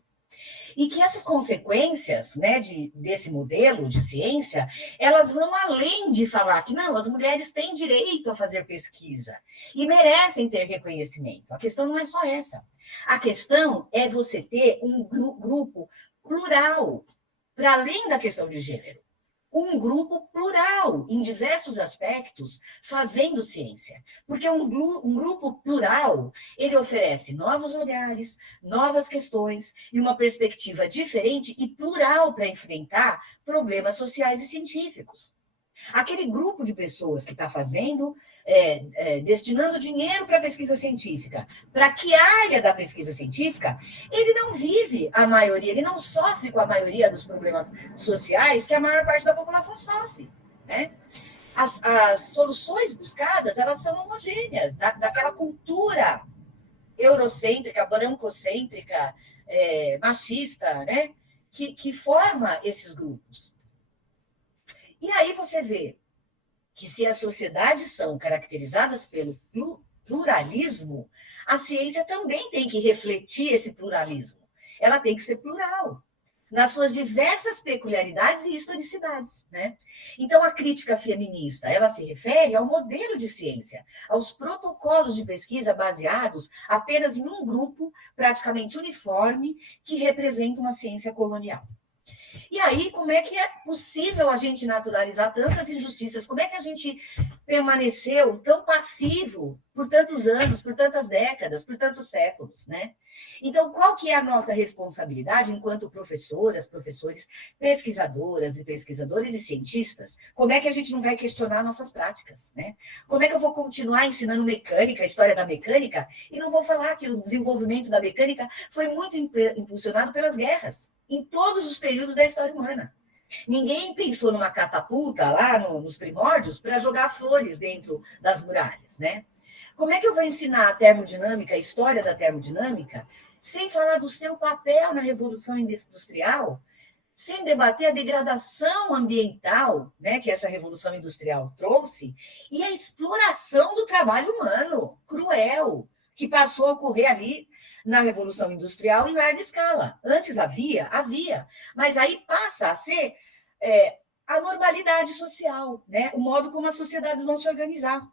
E que essas consequências, né, desse modelo de ciência, elas vão além de falar que não, as mulheres têm direito a fazer pesquisa e merecem ter reconhecimento. A questão não é só essa. A questão é você ter um grupo plural, para além da questão de gênero. Um grupo plural, em diversos aspectos, fazendo ciência. Porque um grupo plural, ele oferece novos olhares, novas questões e uma perspectiva diferente e plural para enfrentar problemas sociais e científicos. Aquele grupo de pessoas que está fazendo, destinando dinheiro para a pesquisa científica, para que área da pesquisa científica, ele não vive a maioria, ele não sofre com a maioria dos problemas sociais que a maior parte da população sofre, né? As soluções buscadas, elas são homogêneas, daquela cultura eurocêntrica, brancocêntrica, machista, né? Que forma esses grupos. E aí você vê que se as sociedades são caracterizadas pelo pluralismo, a ciência também tem que refletir esse pluralismo. Ela tem que ser plural, nas suas diversas peculiaridades e historicidades, né? Então, a crítica feminista, ela se refere ao modelo de ciência, aos protocolos de pesquisa baseados apenas em um grupo praticamente uniforme que representa uma ciência colonial. E aí, como é que é possível a gente naturalizar tantas injustiças? Como é que a gente permaneceu tão passivo por tantos anos, por tantas décadas, por tantos séculos, né? Então, qual que é a nossa responsabilidade enquanto professoras, professores, pesquisadoras e pesquisadores e cientistas? Como é que a gente não vai questionar nossas práticas, né? Como é que eu vou continuar ensinando mecânica, a história da mecânica, e não vou falar que o desenvolvimento da mecânica foi muito impulsionado pelas guerras, em todos os períodos da história humana. Ninguém pensou numa catapulta lá nos primórdios para jogar flores dentro das muralhas, né? Como é que eu vou ensinar a termodinâmica, a história da termodinâmica, sem falar do seu papel na Revolução Industrial, sem debater a degradação ambiental, né, que essa Revolução Industrial trouxe, e a exploração do trabalho humano, cruel, que passou a ocorrer ali na Revolução Industrial em larga escala. Antes havia, mas aí passa a ser a normalidade social, né, o modo como as sociedades vão se organizar.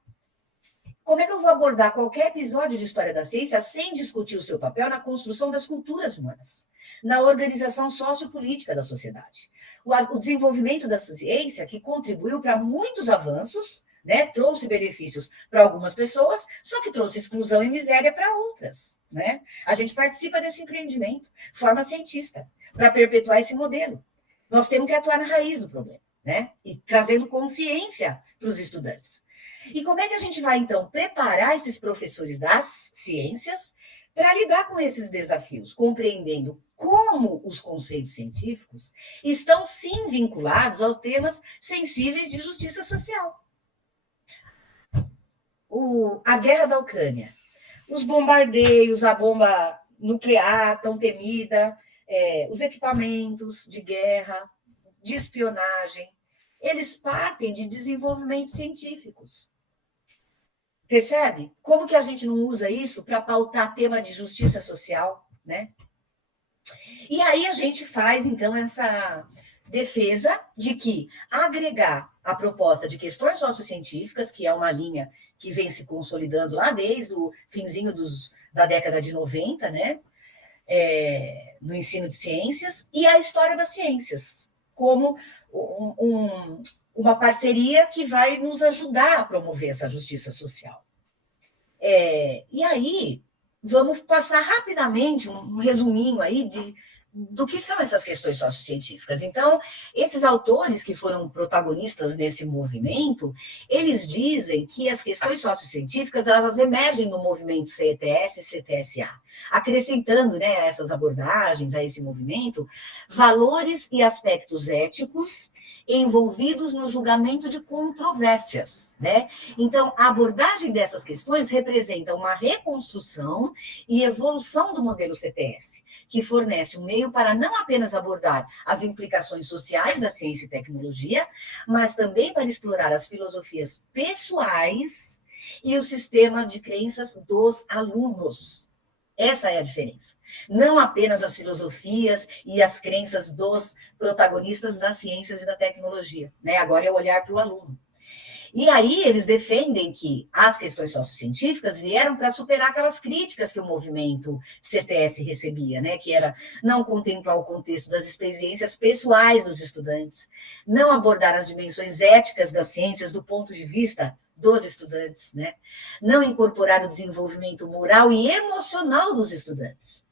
Como é que eu vou abordar qualquer episódio de história da ciência sem discutir o seu papel na construção das culturas humanas, na organização sociopolítica da sociedade? O desenvolvimento da ciência, que contribuiu para muitos avanços, né, trouxe benefícios para algumas pessoas, só que trouxe exclusão e miséria para outras, né? A gente participa desse empreendimento, forma cientista, para perpetuar esse modelo. Nós temos que atuar na raiz do problema, né? E trazendo consciência para os estudantes. E como é que a gente vai, então, preparar esses professores das ciências para lidar com esses desafios, compreendendo como os conceitos científicos estão, sim, vinculados aos temas sensíveis de justiça social? A guerra da Ucrânia, os bombardeios, a bomba nuclear tão temida, os equipamentos de guerra, de espionagem, eles partem de desenvolvimentos científicos. Percebe? Como que a gente não usa isso para pautar tema de justiça social, né? E aí a gente faz, então, essa defesa de que agregar a proposta de questões sociocientíficas, que é uma linha que vem se consolidando lá desde o finzinho da década de 90, né? No ensino de ciências, e a história das ciências, como uma parceria que vai nos ajudar a promover essa justiça social. E aí, vamos passar rapidamente um resuminho aí do que são essas questões sociocientíficas. Então, esses autores que foram protagonistas nesse movimento, eles dizem que as questões sociocientíficas, elas emergem no movimento CETS e CTSA, acrescentando, né, a essas abordagens, a esse movimento, valores e aspectos éticos envolvidos no julgamento de controvérsias, né? Então, a abordagem dessas questões representa uma reconstrução e evolução do modelo CTS, que fornece um meio para não apenas abordar as implicações sociais da ciência e tecnologia, mas também para explorar as filosofias pessoais e os sistemas de crenças dos alunos. Essa é a diferença. Não apenas as filosofias e as crenças dos protagonistas das ciências e da tecnologia, né? Agora é olhar para o aluno. E aí eles defendem que as questões sociocientíficas vieram para superar aquelas críticas que o movimento CTS recebia, né? Que era não contemplar o contexto das experiências pessoais dos estudantes, não abordar as dimensões éticas das ciências do ponto de vista dos estudantes, né? Não incorporar o desenvolvimento moral e emocional dos estudantes.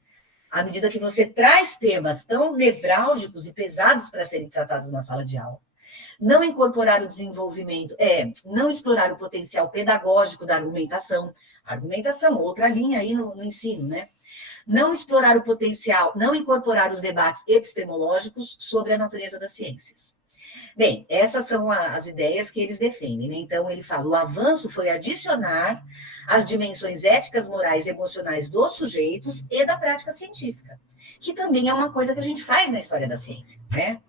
À medida que você traz temas tão nevrálgicos e pesados para serem tratados na sala de aula, Não incorporar o desenvolvimento, não explorar o potencial pedagógico da argumentação. Argumentação, outra linha aí no ensino, né? Não explorar o potencial, não incorporar os debates epistemológicos sobre a natureza das ciências. Bem, essas são as ideias que eles defendem, né? Então, ele fala, o avanço foi adicionar as dimensões éticas, morais e emocionais dos sujeitos e da prática científica, que também é uma coisa que a gente faz na história da ciência, né?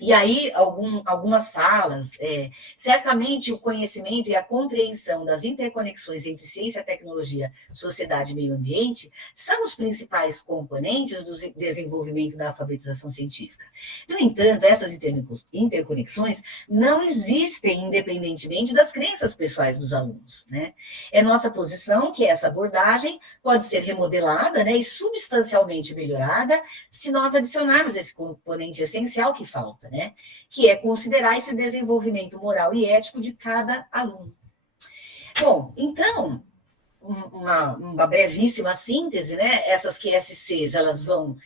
E aí, algumas falas, certamente o conhecimento e a compreensão das interconexões entre ciência, tecnologia, sociedade e meio ambiente são os principais componentes do desenvolvimento da alfabetização científica. No entanto, essas interconexões não existem independentemente das crenças pessoais dos alunos, né? É nossa posição que essa abordagem pode ser remodelada, né, e substancialmente melhorada se nós adicionarmos esse componente essencial que falta, né? Que é considerar esse desenvolvimento moral e ético de cada aluno. Bom, então, uma brevíssima síntese, né? Essas QSCs, elas vão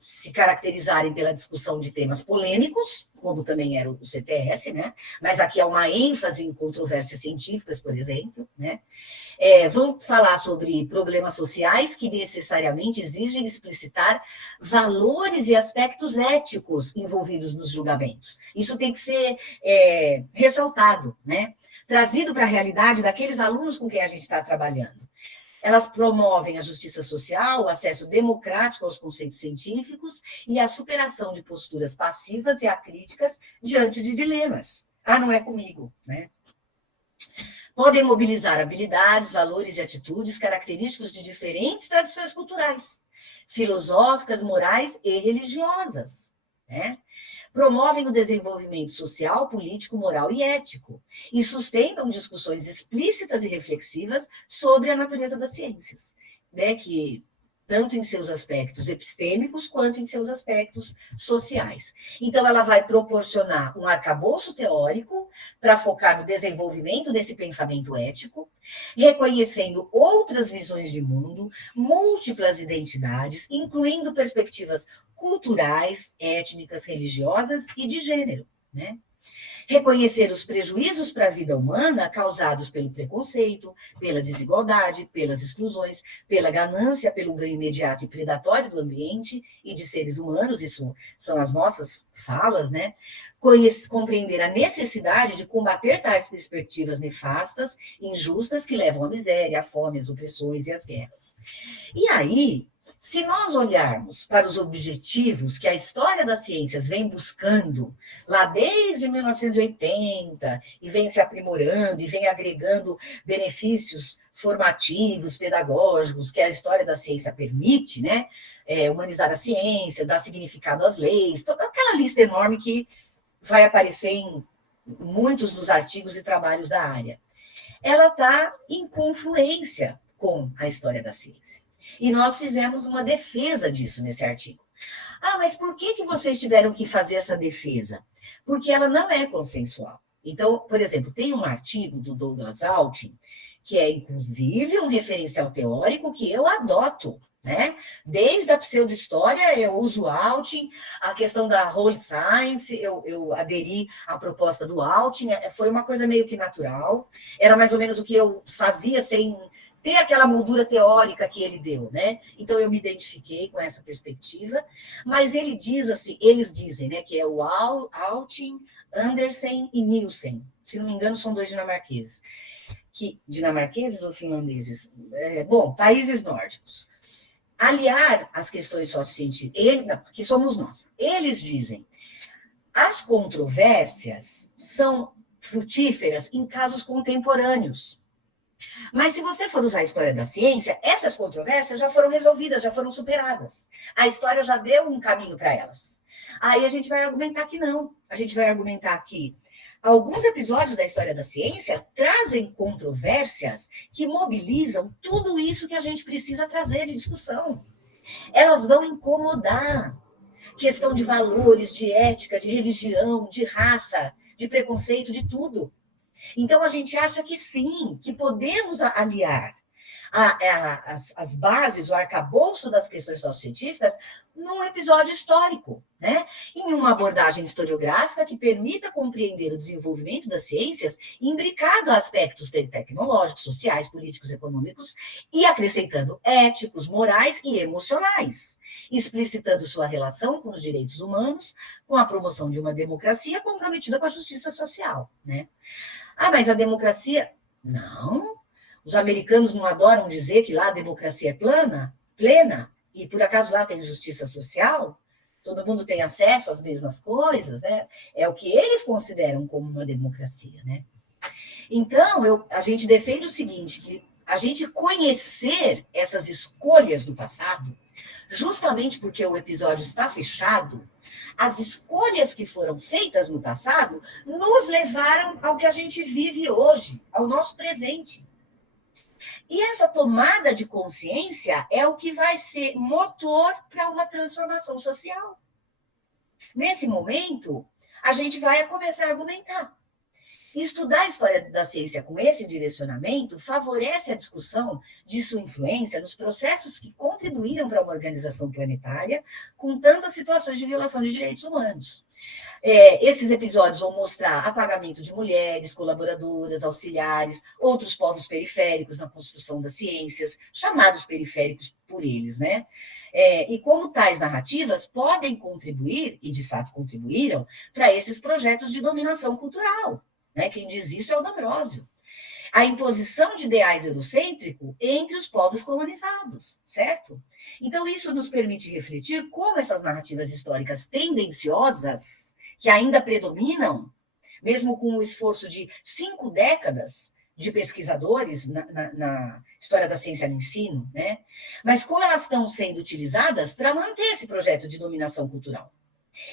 se caracterizarem pela discussão de temas polêmicos, como também era o CTS, né? Mas aqui há uma ênfase em controvérsias científicas, por exemplo, né? Vão falar sobre problemas sociais que necessariamente exigem explicitar valores e aspectos éticos envolvidos nos julgamentos. Isso tem que ser ressaltado, né? Trazido para a realidade daqueles alunos com quem a gente está trabalhando. Elas promovem a justiça social, o acesso democrático aos conceitos científicos e a superação de posturas passivas e acríticas diante de dilemas. Ah, não é comigo, né? Podem mobilizar habilidades, valores e atitudes característicos de diferentes tradições culturais, filosóficas, morais e religiosas, né? Promovem o desenvolvimento social, político, moral e ético, e sustentam discussões explícitas e reflexivas sobre a natureza das ciências, né? Que tanto em seus aspectos epistêmicos quanto em seus aspectos sociais. Então, ela vai proporcionar um arcabouço teórico para focar no desenvolvimento desse pensamento ético, reconhecendo outras visões de mundo, múltiplas identidades, incluindo perspectivas culturais, étnicas, religiosas e de gênero, né? Reconhecer os prejuízos para a vida humana causados pelo preconceito, pela desigualdade, pelas exclusões, pela ganância, pelo ganho imediato e predatório do ambiente e de seres humanos, isso são as nossas falas, né? Compreender a necessidade de combater tais perspectivas nefastas, injustas, que levam à miséria, à fome, às opressões e às guerras. E aí, se nós olharmos para os objetivos que a história das ciências vem buscando, lá desde 1980, e vem se aprimorando, e vem agregando benefícios formativos, pedagógicos, que a história da ciência permite, né? Humanizar a ciência, dar significado às leis, toda aquela lista enorme que vai aparecer em muitos dos artigos e trabalhos da área. Ela está em confluência com a história da ciência. E nós fizemos uma defesa disso nesse artigo. Ah, mas por que vocês tiveram que fazer essa defesa? Porque ela não é consensual. Então, por exemplo, tem um artigo do Douglas Altin, que é, inclusive, um referencial teórico que eu adoto, né? Desde a pseudo-história, eu uso o Altin, a questão da Holy Science, eu aderi à proposta do Altin, foi uma coisa meio que natural, era mais ou menos o que eu fazia sem ter aquela moldura teórica que ele deu, né? Então, eu me identifiquei com essa perspectiva, mas ele diz assim, eles dizem, né, que é o Altin, Andersen e Nielsen, se não me engano, são 2 dinamarqueses, dinamarqueses ou finlandeses? Bom, países nórdicos. Aliar as questões sociocientíficas, que somos nós, eles dizem, as controvérsias são frutíferas em casos contemporâneos. Mas se você for usar a história da ciência, essas controvérsias já foram resolvidas, já foram superadas. A história já deu um caminho para elas. Aí a gente vai argumentar que não. A gente vai argumentar que alguns episódios da história da ciência trazem controvérsias que mobilizam tudo isso que a gente precisa trazer de discussão. Elas vão incomodar. Questão de valores, de ética, de religião, de raça, de preconceito, de tudo. Então, a gente acha que sim, que podemos aliar as bases, o arcabouço das questões sociocientíficas num episódio histórico, né? Em uma abordagem historiográfica que permita compreender o desenvolvimento das ciências imbricado a aspectos tecnológicos, sociais, políticos, econômicos e acrescentando éticos, morais e emocionais, explicitando sua relação com os direitos humanos, com a promoção de uma democracia comprometida com a justiça social, né? Mas a democracia... Não. Os americanos não adoram dizer que lá a democracia é plena, e por acaso lá tem justiça social? Todo mundo tem acesso às mesmas coisas, né? É o que eles consideram como uma democracia, né? Então, a gente defende o seguinte, que a gente conhecer essas escolhas do passado, justamente porque o episódio está fechado, as escolhas que foram feitas no passado nos levaram ao que a gente vive hoje, ao nosso presente. E essa tomada de consciência é o que vai ser motor para uma transformação social. Nesse momento, a gente vai começar a argumentar. Estudar a história da ciência com esse direcionamento favorece a discussão de sua influência nos processos que contribuíram para uma organização planetária com tantas situações de violação de direitos humanos. Esses episódios vão mostrar apagamento de mulheres, colaboradoras, auxiliares, outros povos periféricos na construção das ciências, chamados periféricos por eles, né? E como tais narrativas podem contribuir, e de fato contribuíram, para esses projetos de dominação cultural. Né? Quem diz isso é o D'Ambrosio. A imposição de ideais eurocêntricos entre os povos colonizados, certo? Então, isso nos permite refletir como essas narrativas históricas tendenciosas, que ainda predominam, mesmo com o esforço de 5 décadas de pesquisadores na história da ciência no ensino, né? Mas como elas estão sendo utilizadas para manter esse projeto de dominação cultural.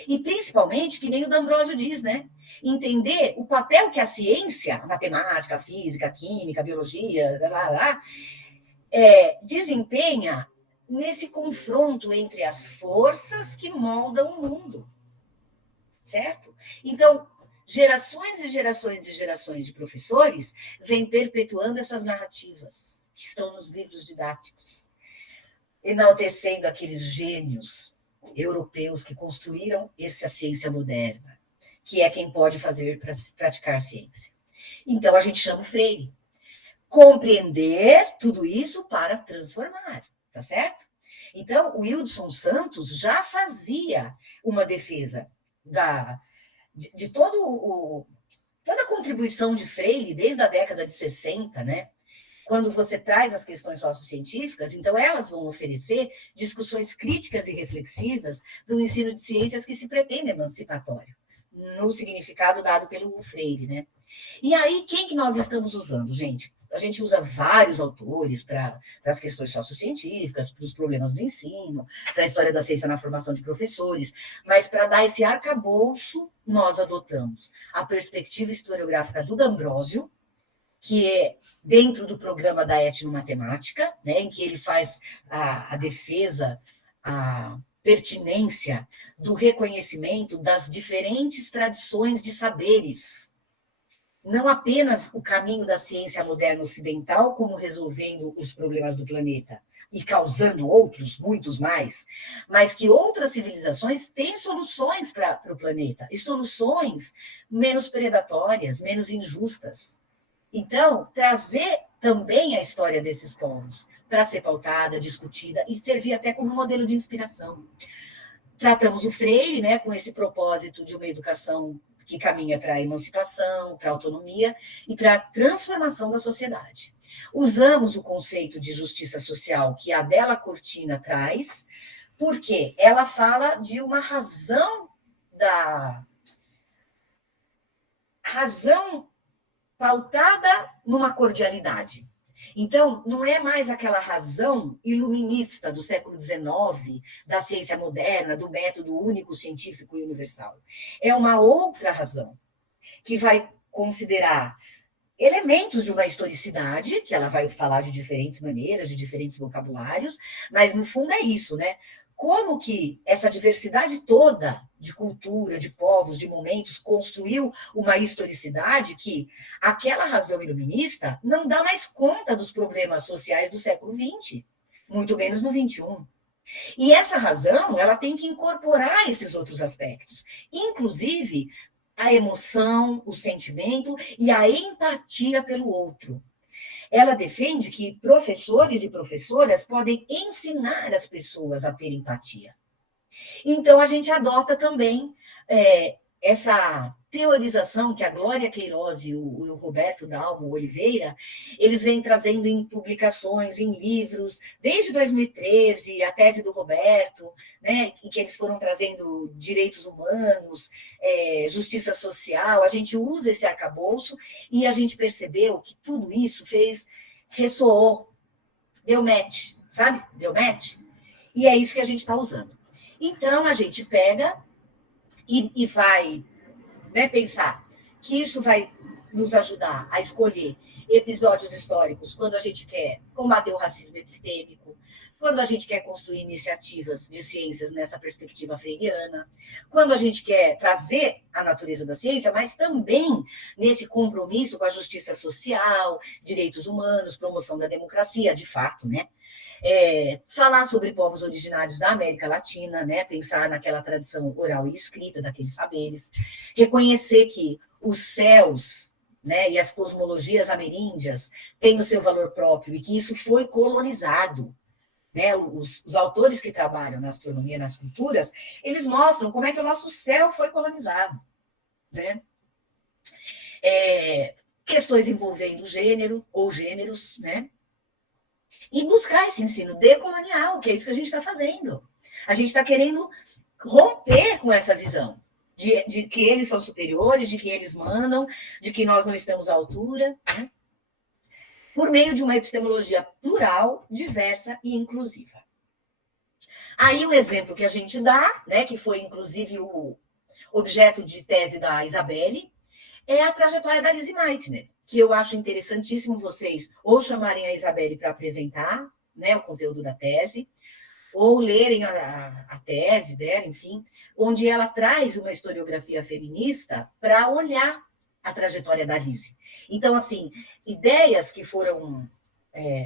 E, principalmente, que nem o D'Ambrosio diz, né? Entender o papel que a ciência, a matemática, a física, a química, a biologia, desempenha nesse confronto entre as forças que moldam o mundo, certo? Então, gerações e gerações e gerações de professores vêm perpetuando essas narrativas que estão nos livros didáticos, enaltecendo aqueles gênios europeus que construíram essa ciência moderna, que é quem pode fazer para praticar ciência. Então, a gente chama o Freire. Compreender tudo isso para transformar, tá certo? Então, o Wildson Santos já fazia uma defesa de toda a contribuição de Freire desde a década de 60, né? Quando você traz as questões sociocientíficas, então elas vão oferecer discussões críticas e reflexivas para o ensino de ciências que se pretende emancipatório, no significado dado pelo Freire, né? E aí, quem que nós estamos usando, gente? A gente usa vários autores para as questões sociocientíficas, para os problemas do ensino, para a história da ciência na formação de professores, mas para dar esse arcabouço, nós adotamos a perspectiva historiográfica do D'Ambrosio, que é dentro do programa da etnomatemática, né, em que ele faz a defesa, a pertinência do reconhecimento das diferentes tradições de saberes. Não apenas o caminho da ciência moderna ocidental, como resolvendo os problemas do planeta e causando outros, muitos mais, mas que outras civilizações têm soluções para o planeta, e soluções menos predatórias, menos injustas. Então, trazer também a história desses povos para ser pautada, discutida e servir até como modelo de inspiração. Tratamos o Freire, né, com esse propósito de uma educação que caminha para a emancipação, para a autonomia e para a transformação da sociedade. Usamos o conceito de justiça social que a Adela Cortina traz, porque ela fala de uma razão pautada numa cordialidade. Então, não é mais aquela razão iluminista do século XIX, da ciência moderna, do método único, científico e universal. É uma outra razão, que vai considerar elementos de uma historicidade, que ela vai falar de diferentes maneiras, de diferentes vocabulários, mas, no fundo, é isso, né? como que essa diversidade toda de cultura, de povos, de momentos, construiu uma historicidade que aquela razão iluminista não dá mais conta dos problemas sociais do século XX, muito menos no XXI. E essa razão, ela tem que incorporar esses outros aspectos, inclusive a emoção, o sentimento e a empatia pelo outro. Ela defende que professores e professoras podem ensinar as pessoas a ter empatia. Então, a gente adota também essa teorização que a Glória Queiroz e o Roberto Dalmo Oliveira, eles vêm trazendo em publicações, em livros, desde 2013, a tese do Roberto, né, em que eles foram trazendo direitos humanos, justiça social. A gente usa esse arcabouço e a gente percebeu que tudo isso ressoou, deu match, sabe? Deu match. E é isso que a gente está usando. Então, a gente pega e vai, né, pensar que isso vai nos ajudar a escolher episódios históricos quando a gente quer combater o racismo epistêmico, quando a gente quer construir iniciativas de ciências nessa perspectiva freiriana, quando a gente quer trazer a natureza da ciência, mas também nesse compromisso com a justiça social, direitos humanos, promoção da democracia, de fato, né? Falar sobre povos originários da América Latina, né? Pensar naquela tradição oral e escrita daqueles saberes, reconhecer que os céus, né, e as cosmologias ameríndias têm o seu valor próprio e que isso foi colonizado. Né? Os autores que trabalham na astronomia, nas culturas, eles mostram como é que o nosso céu foi colonizado. Né? Questões envolvendo gênero ou gêneros, né? E buscar esse ensino decolonial, que é isso que a gente está fazendo. A gente está querendo romper com essa visão de que eles são superiores, de que eles mandam, de que nós não estamos à altura, né? Por meio de uma epistemologia plural, diversa e inclusiva. Aí o exemplo que a gente dá, né, que foi inclusive o objeto de tese da Isabelle, é a trajetória da Lise Meitner, que eu acho interessantíssimo vocês ou chamarem a Isabelle para apresentar, né, o conteúdo da tese, ou lerem a tese dela, enfim, onde ela traz uma historiografia feminista para olhar a trajetória da Lise. Então, assim, ideias que foram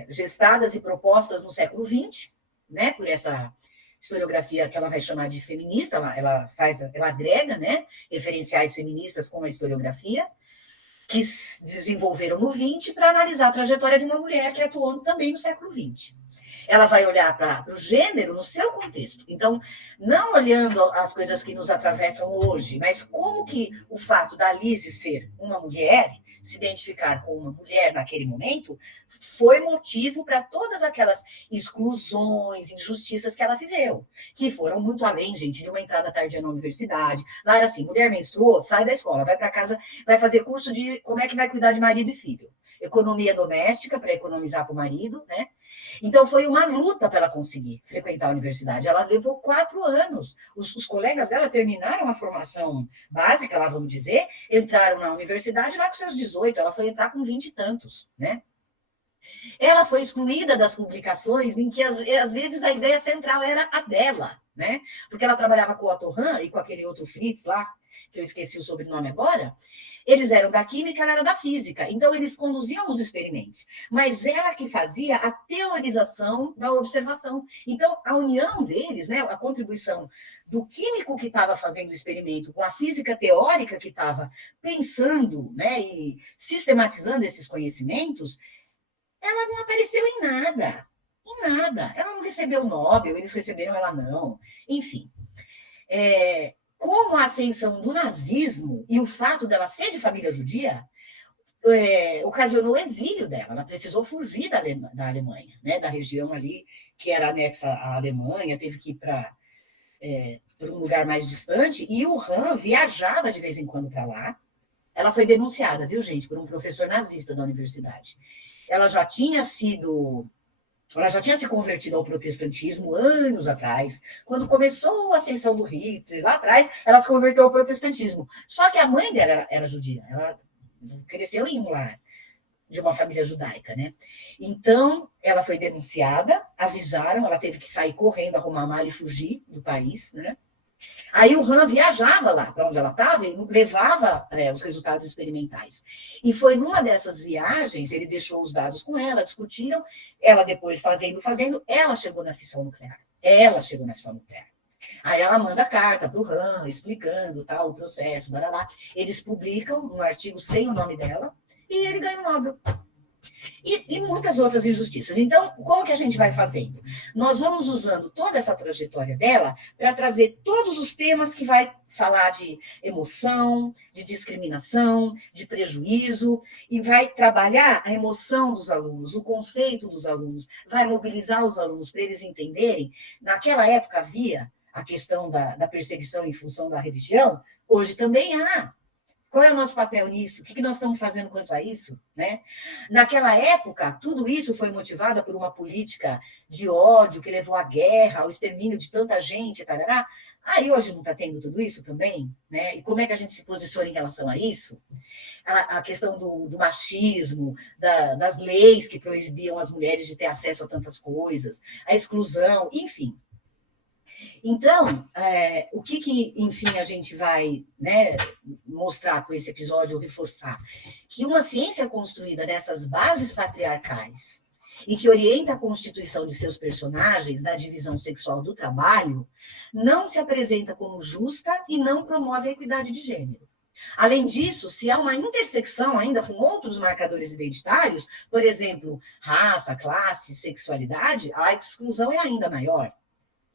gestadas e propostas no século XX, né, por essa historiografia que ela vai chamar de feminista, ela agrega, né, referenciais feministas com a historiografia, que se desenvolveram no XX para analisar a trajetória de uma mulher que atuou também no século XX. Ela vai olhar para o gênero no seu contexto. Então, não olhando as coisas que nos atravessam hoje, mas como que o fato da Lise ser uma mulher, se identificar com uma mulher naquele momento, foi motivo para todas aquelas exclusões, injustiças que ela viveu, que foram muito além, gente, de uma entrada tardia na universidade. Lá era assim, mulher menstruou, sai da escola, vai para casa, vai fazer curso de como é que vai cuidar de marido e filho. Economia doméstica, para economizar para o marido, né? Então, foi uma luta para ela conseguir frequentar a universidade. Ela levou 4 anos. Os colegas dela terminaram a formação básica, lá vamos dizer, entraram na universidade lá com seus 18, ela foi entrar com 20 e tantos, né? Ela foi excluída das publicações em que, às vezes, a ideia central era a dela, né? Porque ela trabalhava com o Otto Hahn e com aquele outro Fritz lá, que eu esqueci o sobrenome agora. Eles eram da química, ela era da física. Então, eles conduziam os experimentos. Mas ela que fazia a teorização da observação. Então, a união deles, né, a contribuição do químico que estava fazendo o experimento com a física teórica que estava pensando, né, e sistematizando esses conhecimentos, ela não apareceu em nada. Em nada. Ela não recebeu o Nobel, eles receberam, ela não. Enfim. Como a ascensão do nazismo e o fato dela ser de família judia ocasionou o exílio dela. Ela precisou fugir da Alemanha, né, da região ali que era anexa à Alemanha, teve que ir para um lugar mais distante, e o Hahn viajava de vez em quando para lá. Ela foi denunciada, viu, gente, por um professor nazista da universidade. Ela já tinha se convertido ao protestantismo anos atrás. Quando começou a ascensão do Hitler, lá atrás, ela se converteu ao protestantismo. Só que a mãe dela era judia, ela cresceu em um lar de uma família judaica, né? Então, ela foi denunciada, avisaram, ela teve que sair correndo, arrumar mala e fugir do país, né? Aí o Han viajava lá para onde ela estava e levava os resultados experimentais. E foi numa dessas viagens, ele deixou os dados com ela, discutiram, ela depois fazendo, ela chegou na fissão nuclear. Aí ela manda carta para o Han, explicando tal, o processo, baralá. Eles publicam um artigo sem o nome dela e ele ganha o Nobel. E muitas outras injustiças. Então, como que a gente vai fazendo? Nós vamos usando toda essa trajetória dela para trazer todos os temas que vai falar de emoção, de discriminação, de prejuízo, e vai trabalhar a emoção dos alunos, o conceito dos alunos, vai mobilizar os alunos para eles entenderem. Naquela época havia a questão da perseguição em função da religião, hoje também há. Qual é o nosso papel nisso? O que nós estamos fazendo quanto a isso? Né? Naquela época, tudo isso foi motivado por uma política de ódio que levou à guerra, ao extermínio de tanta gente, tarará. Aí hoje não está tendo tudo isso também? Né? E como é que a gente se posiciona em relação a isso? A questão do machismo, das leis que proibiam as mulheres de ter acesso a tantas coisas, a exclusão, enfim. Então, o que, enfim, a gente vai, né, mostrar com esse episódio, ou reforçar? Que uma ciência construída nessas bases patriarcais e que orienta a constituição de seus personagens na divisão sexual do trabalho, não se apresenta como justa e não promove a equidade de gênero. Além disso, se há uma intersecção ainda com outros marcadores identitários, por exemplo, raça, classe, sexualidade, a exclusão é ainda maior.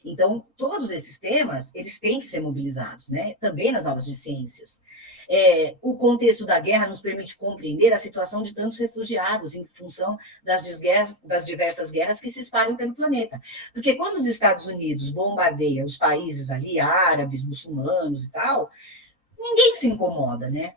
Então, todos esses temas, eles têm que ser mobilizados, né? Também nas aulas de ciências. O contexto da guerra nos permite compreender a situação de tantos refugiados em função das diversas guerras que se espalham pelo planeta. Porque quando os Estados Unidos bombardeiam os países ali, árabes, muçulmanos e tal, ninguém se incomoda, né?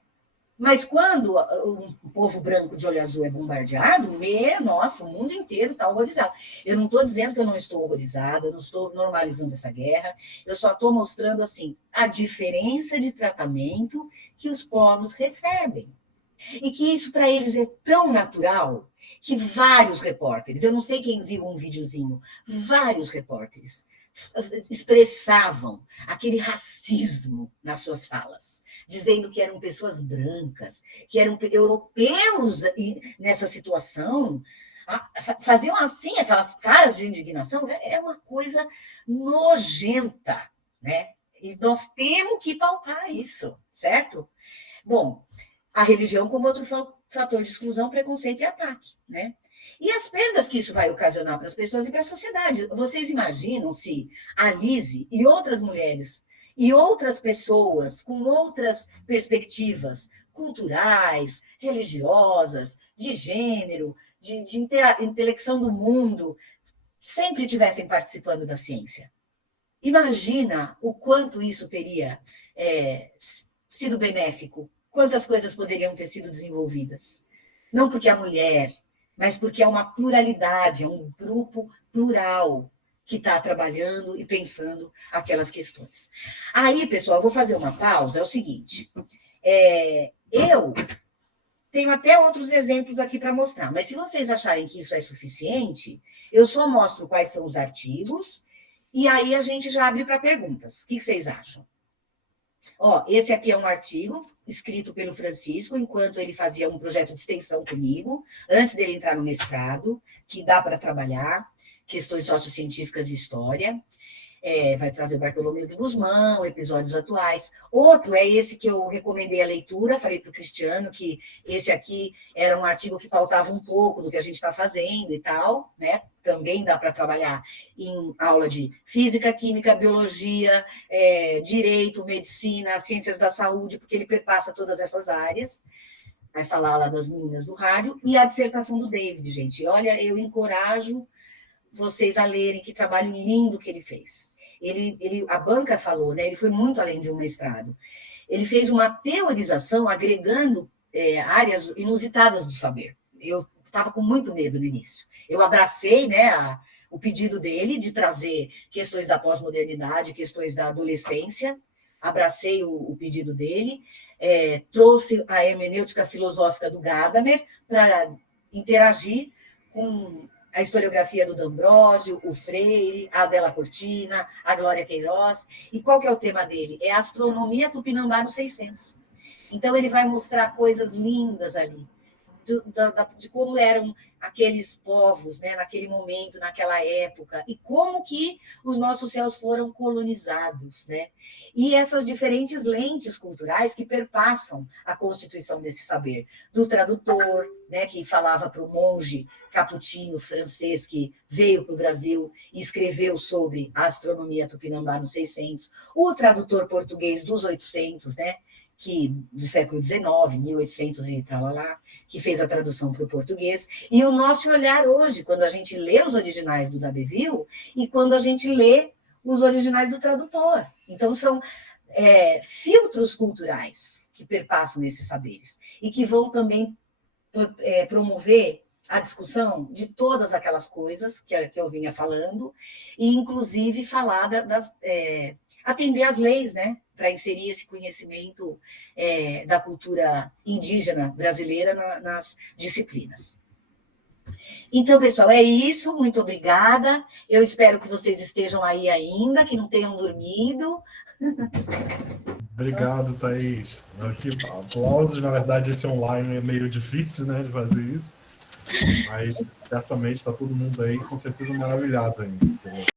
Mas quando o povo branco de olho azul é bombardeado, nossa, o mundo inteiro está horrorizado. Eu não estou dizendo que eu não estou horrorizada, eu não estou normalizando essa guerra, eu só estou mostrando assim a diferença de tratamento que os povos recebem. E que isso para eles é tão natural que vários repórteres, eu não sei quem viu um videozinho, vários repórteres expressavam aquele racismo nas suas falas, dizendo que eram pessoas brancas, que eram europeus nessa situação, faziam assim, aquelas caras de indignação, é uma coisa nojenta, né? E nós temos que pautar isso, certo? Bom, a religião como outro fator de exclusão, preconceito e ataque, né? E as perdas que isso vai ocasionar para as pessoas e para a sociedade. Vocês imaginam se a Lise e outras mulheres e outras pessoas com outras perspectivas culturais, religiosas, de gênero, de intelecção do mundo, sempre estivessem participando da ciência? Imagina o quanto isso teria sido benéfico, quantas coisas poderiam ter sido desenvolvidas. Não porque a mulher, mas porque é uma pluralidade, é um grupo plural que está trabalhando e pensando aquelas questões. Aí, pessoal, eu vou fazer uma pausa, é o seguinte, eu tenho até outros exemplos aqui para mostrar, mas se vocês acharem que isso é suficiente, eu só mostro quais são os artigos, e aí a gente já abre para perguntas. O que vocês acham? Esse aqui é um artigo escrito pelo Francisco, enquanto ele fazia um projeto de extensão comigo, antes dele entrar no mestrado, que dá para trabalhar questões sociocientíficas e história. Vai trazer o Bartolomeu de Gusmão, episódios atuais. Outro é esse que eu recomendei a leitura, falei para o Cristiano que esse aqui era um artigo que pautava um pouco do que a gente está fazendo e tal, né? Também dá para trabalhar em aula de física, química, biologia, direito, medicina, ciências da saúde, porque ele perpassa todas essas áreas. Vai falar lá das meninas do rádio. E a dissertação do David, gente. Olha, eu encorajo vocês a lerem, que trabalho lindo que ele fez. A banca falou, né? Ele foi muito além de um mestrado. Ele fez uma teorização agregando áreas inusitadas do saber. Eu estava com muito medo no início. Eu abracei, né, o pedido dele de trazer questões da pós-modernidade, questões da adolescência, abracei o pedido dele, trouxe a hermenêutica filosófica do Gadamer para interagir com a historiografia do D'Ambrosio, o Freire, a Adela Cortina, a Glória Queiroz. E qual que é o tema dele? É a astronomia Tupinambá no 600. Então, ele vai mostrar coisas lindas ali, de como eram aqueles povos, né, naquele momento, naquela época, e como que os nossos céus foram colonizados, né? E essas diferentes lentes culturais que perpassam a constituição desse saber, do tradutor, né, que falava para o monge capuchinho francês que veio para o Brasil e escreveu sobre a astronomia Tupinambá no 600, o tradutor português dos 800, né, que do século XIX, 1800 e tal lá, que fez a tradução para o português, e o nosso olhar hoje, quando a gente lê os originais do D'Abbeville e quando a gente lê os originais do tradutor. Então, são filtros culturais que perpassam esses saberes e que vão também promover a discussão de todas aquelas coisas que eu vinha falando, e inclusive falar atender às leis, né, para inserir esse conhecimento da cultura indígena brasileira nas disciplinas. Então, pessoal, é isso. Muito obrigada. Eu espero que vocês estejam aí ainda, que não tenham dormido. Obrigado, Thaís. Aqui, aplausos. Na verdade, esse online é meio difícil, né, de fazer isso, mas certamente está todo mundo aí, com certeza, maravilhado ainda.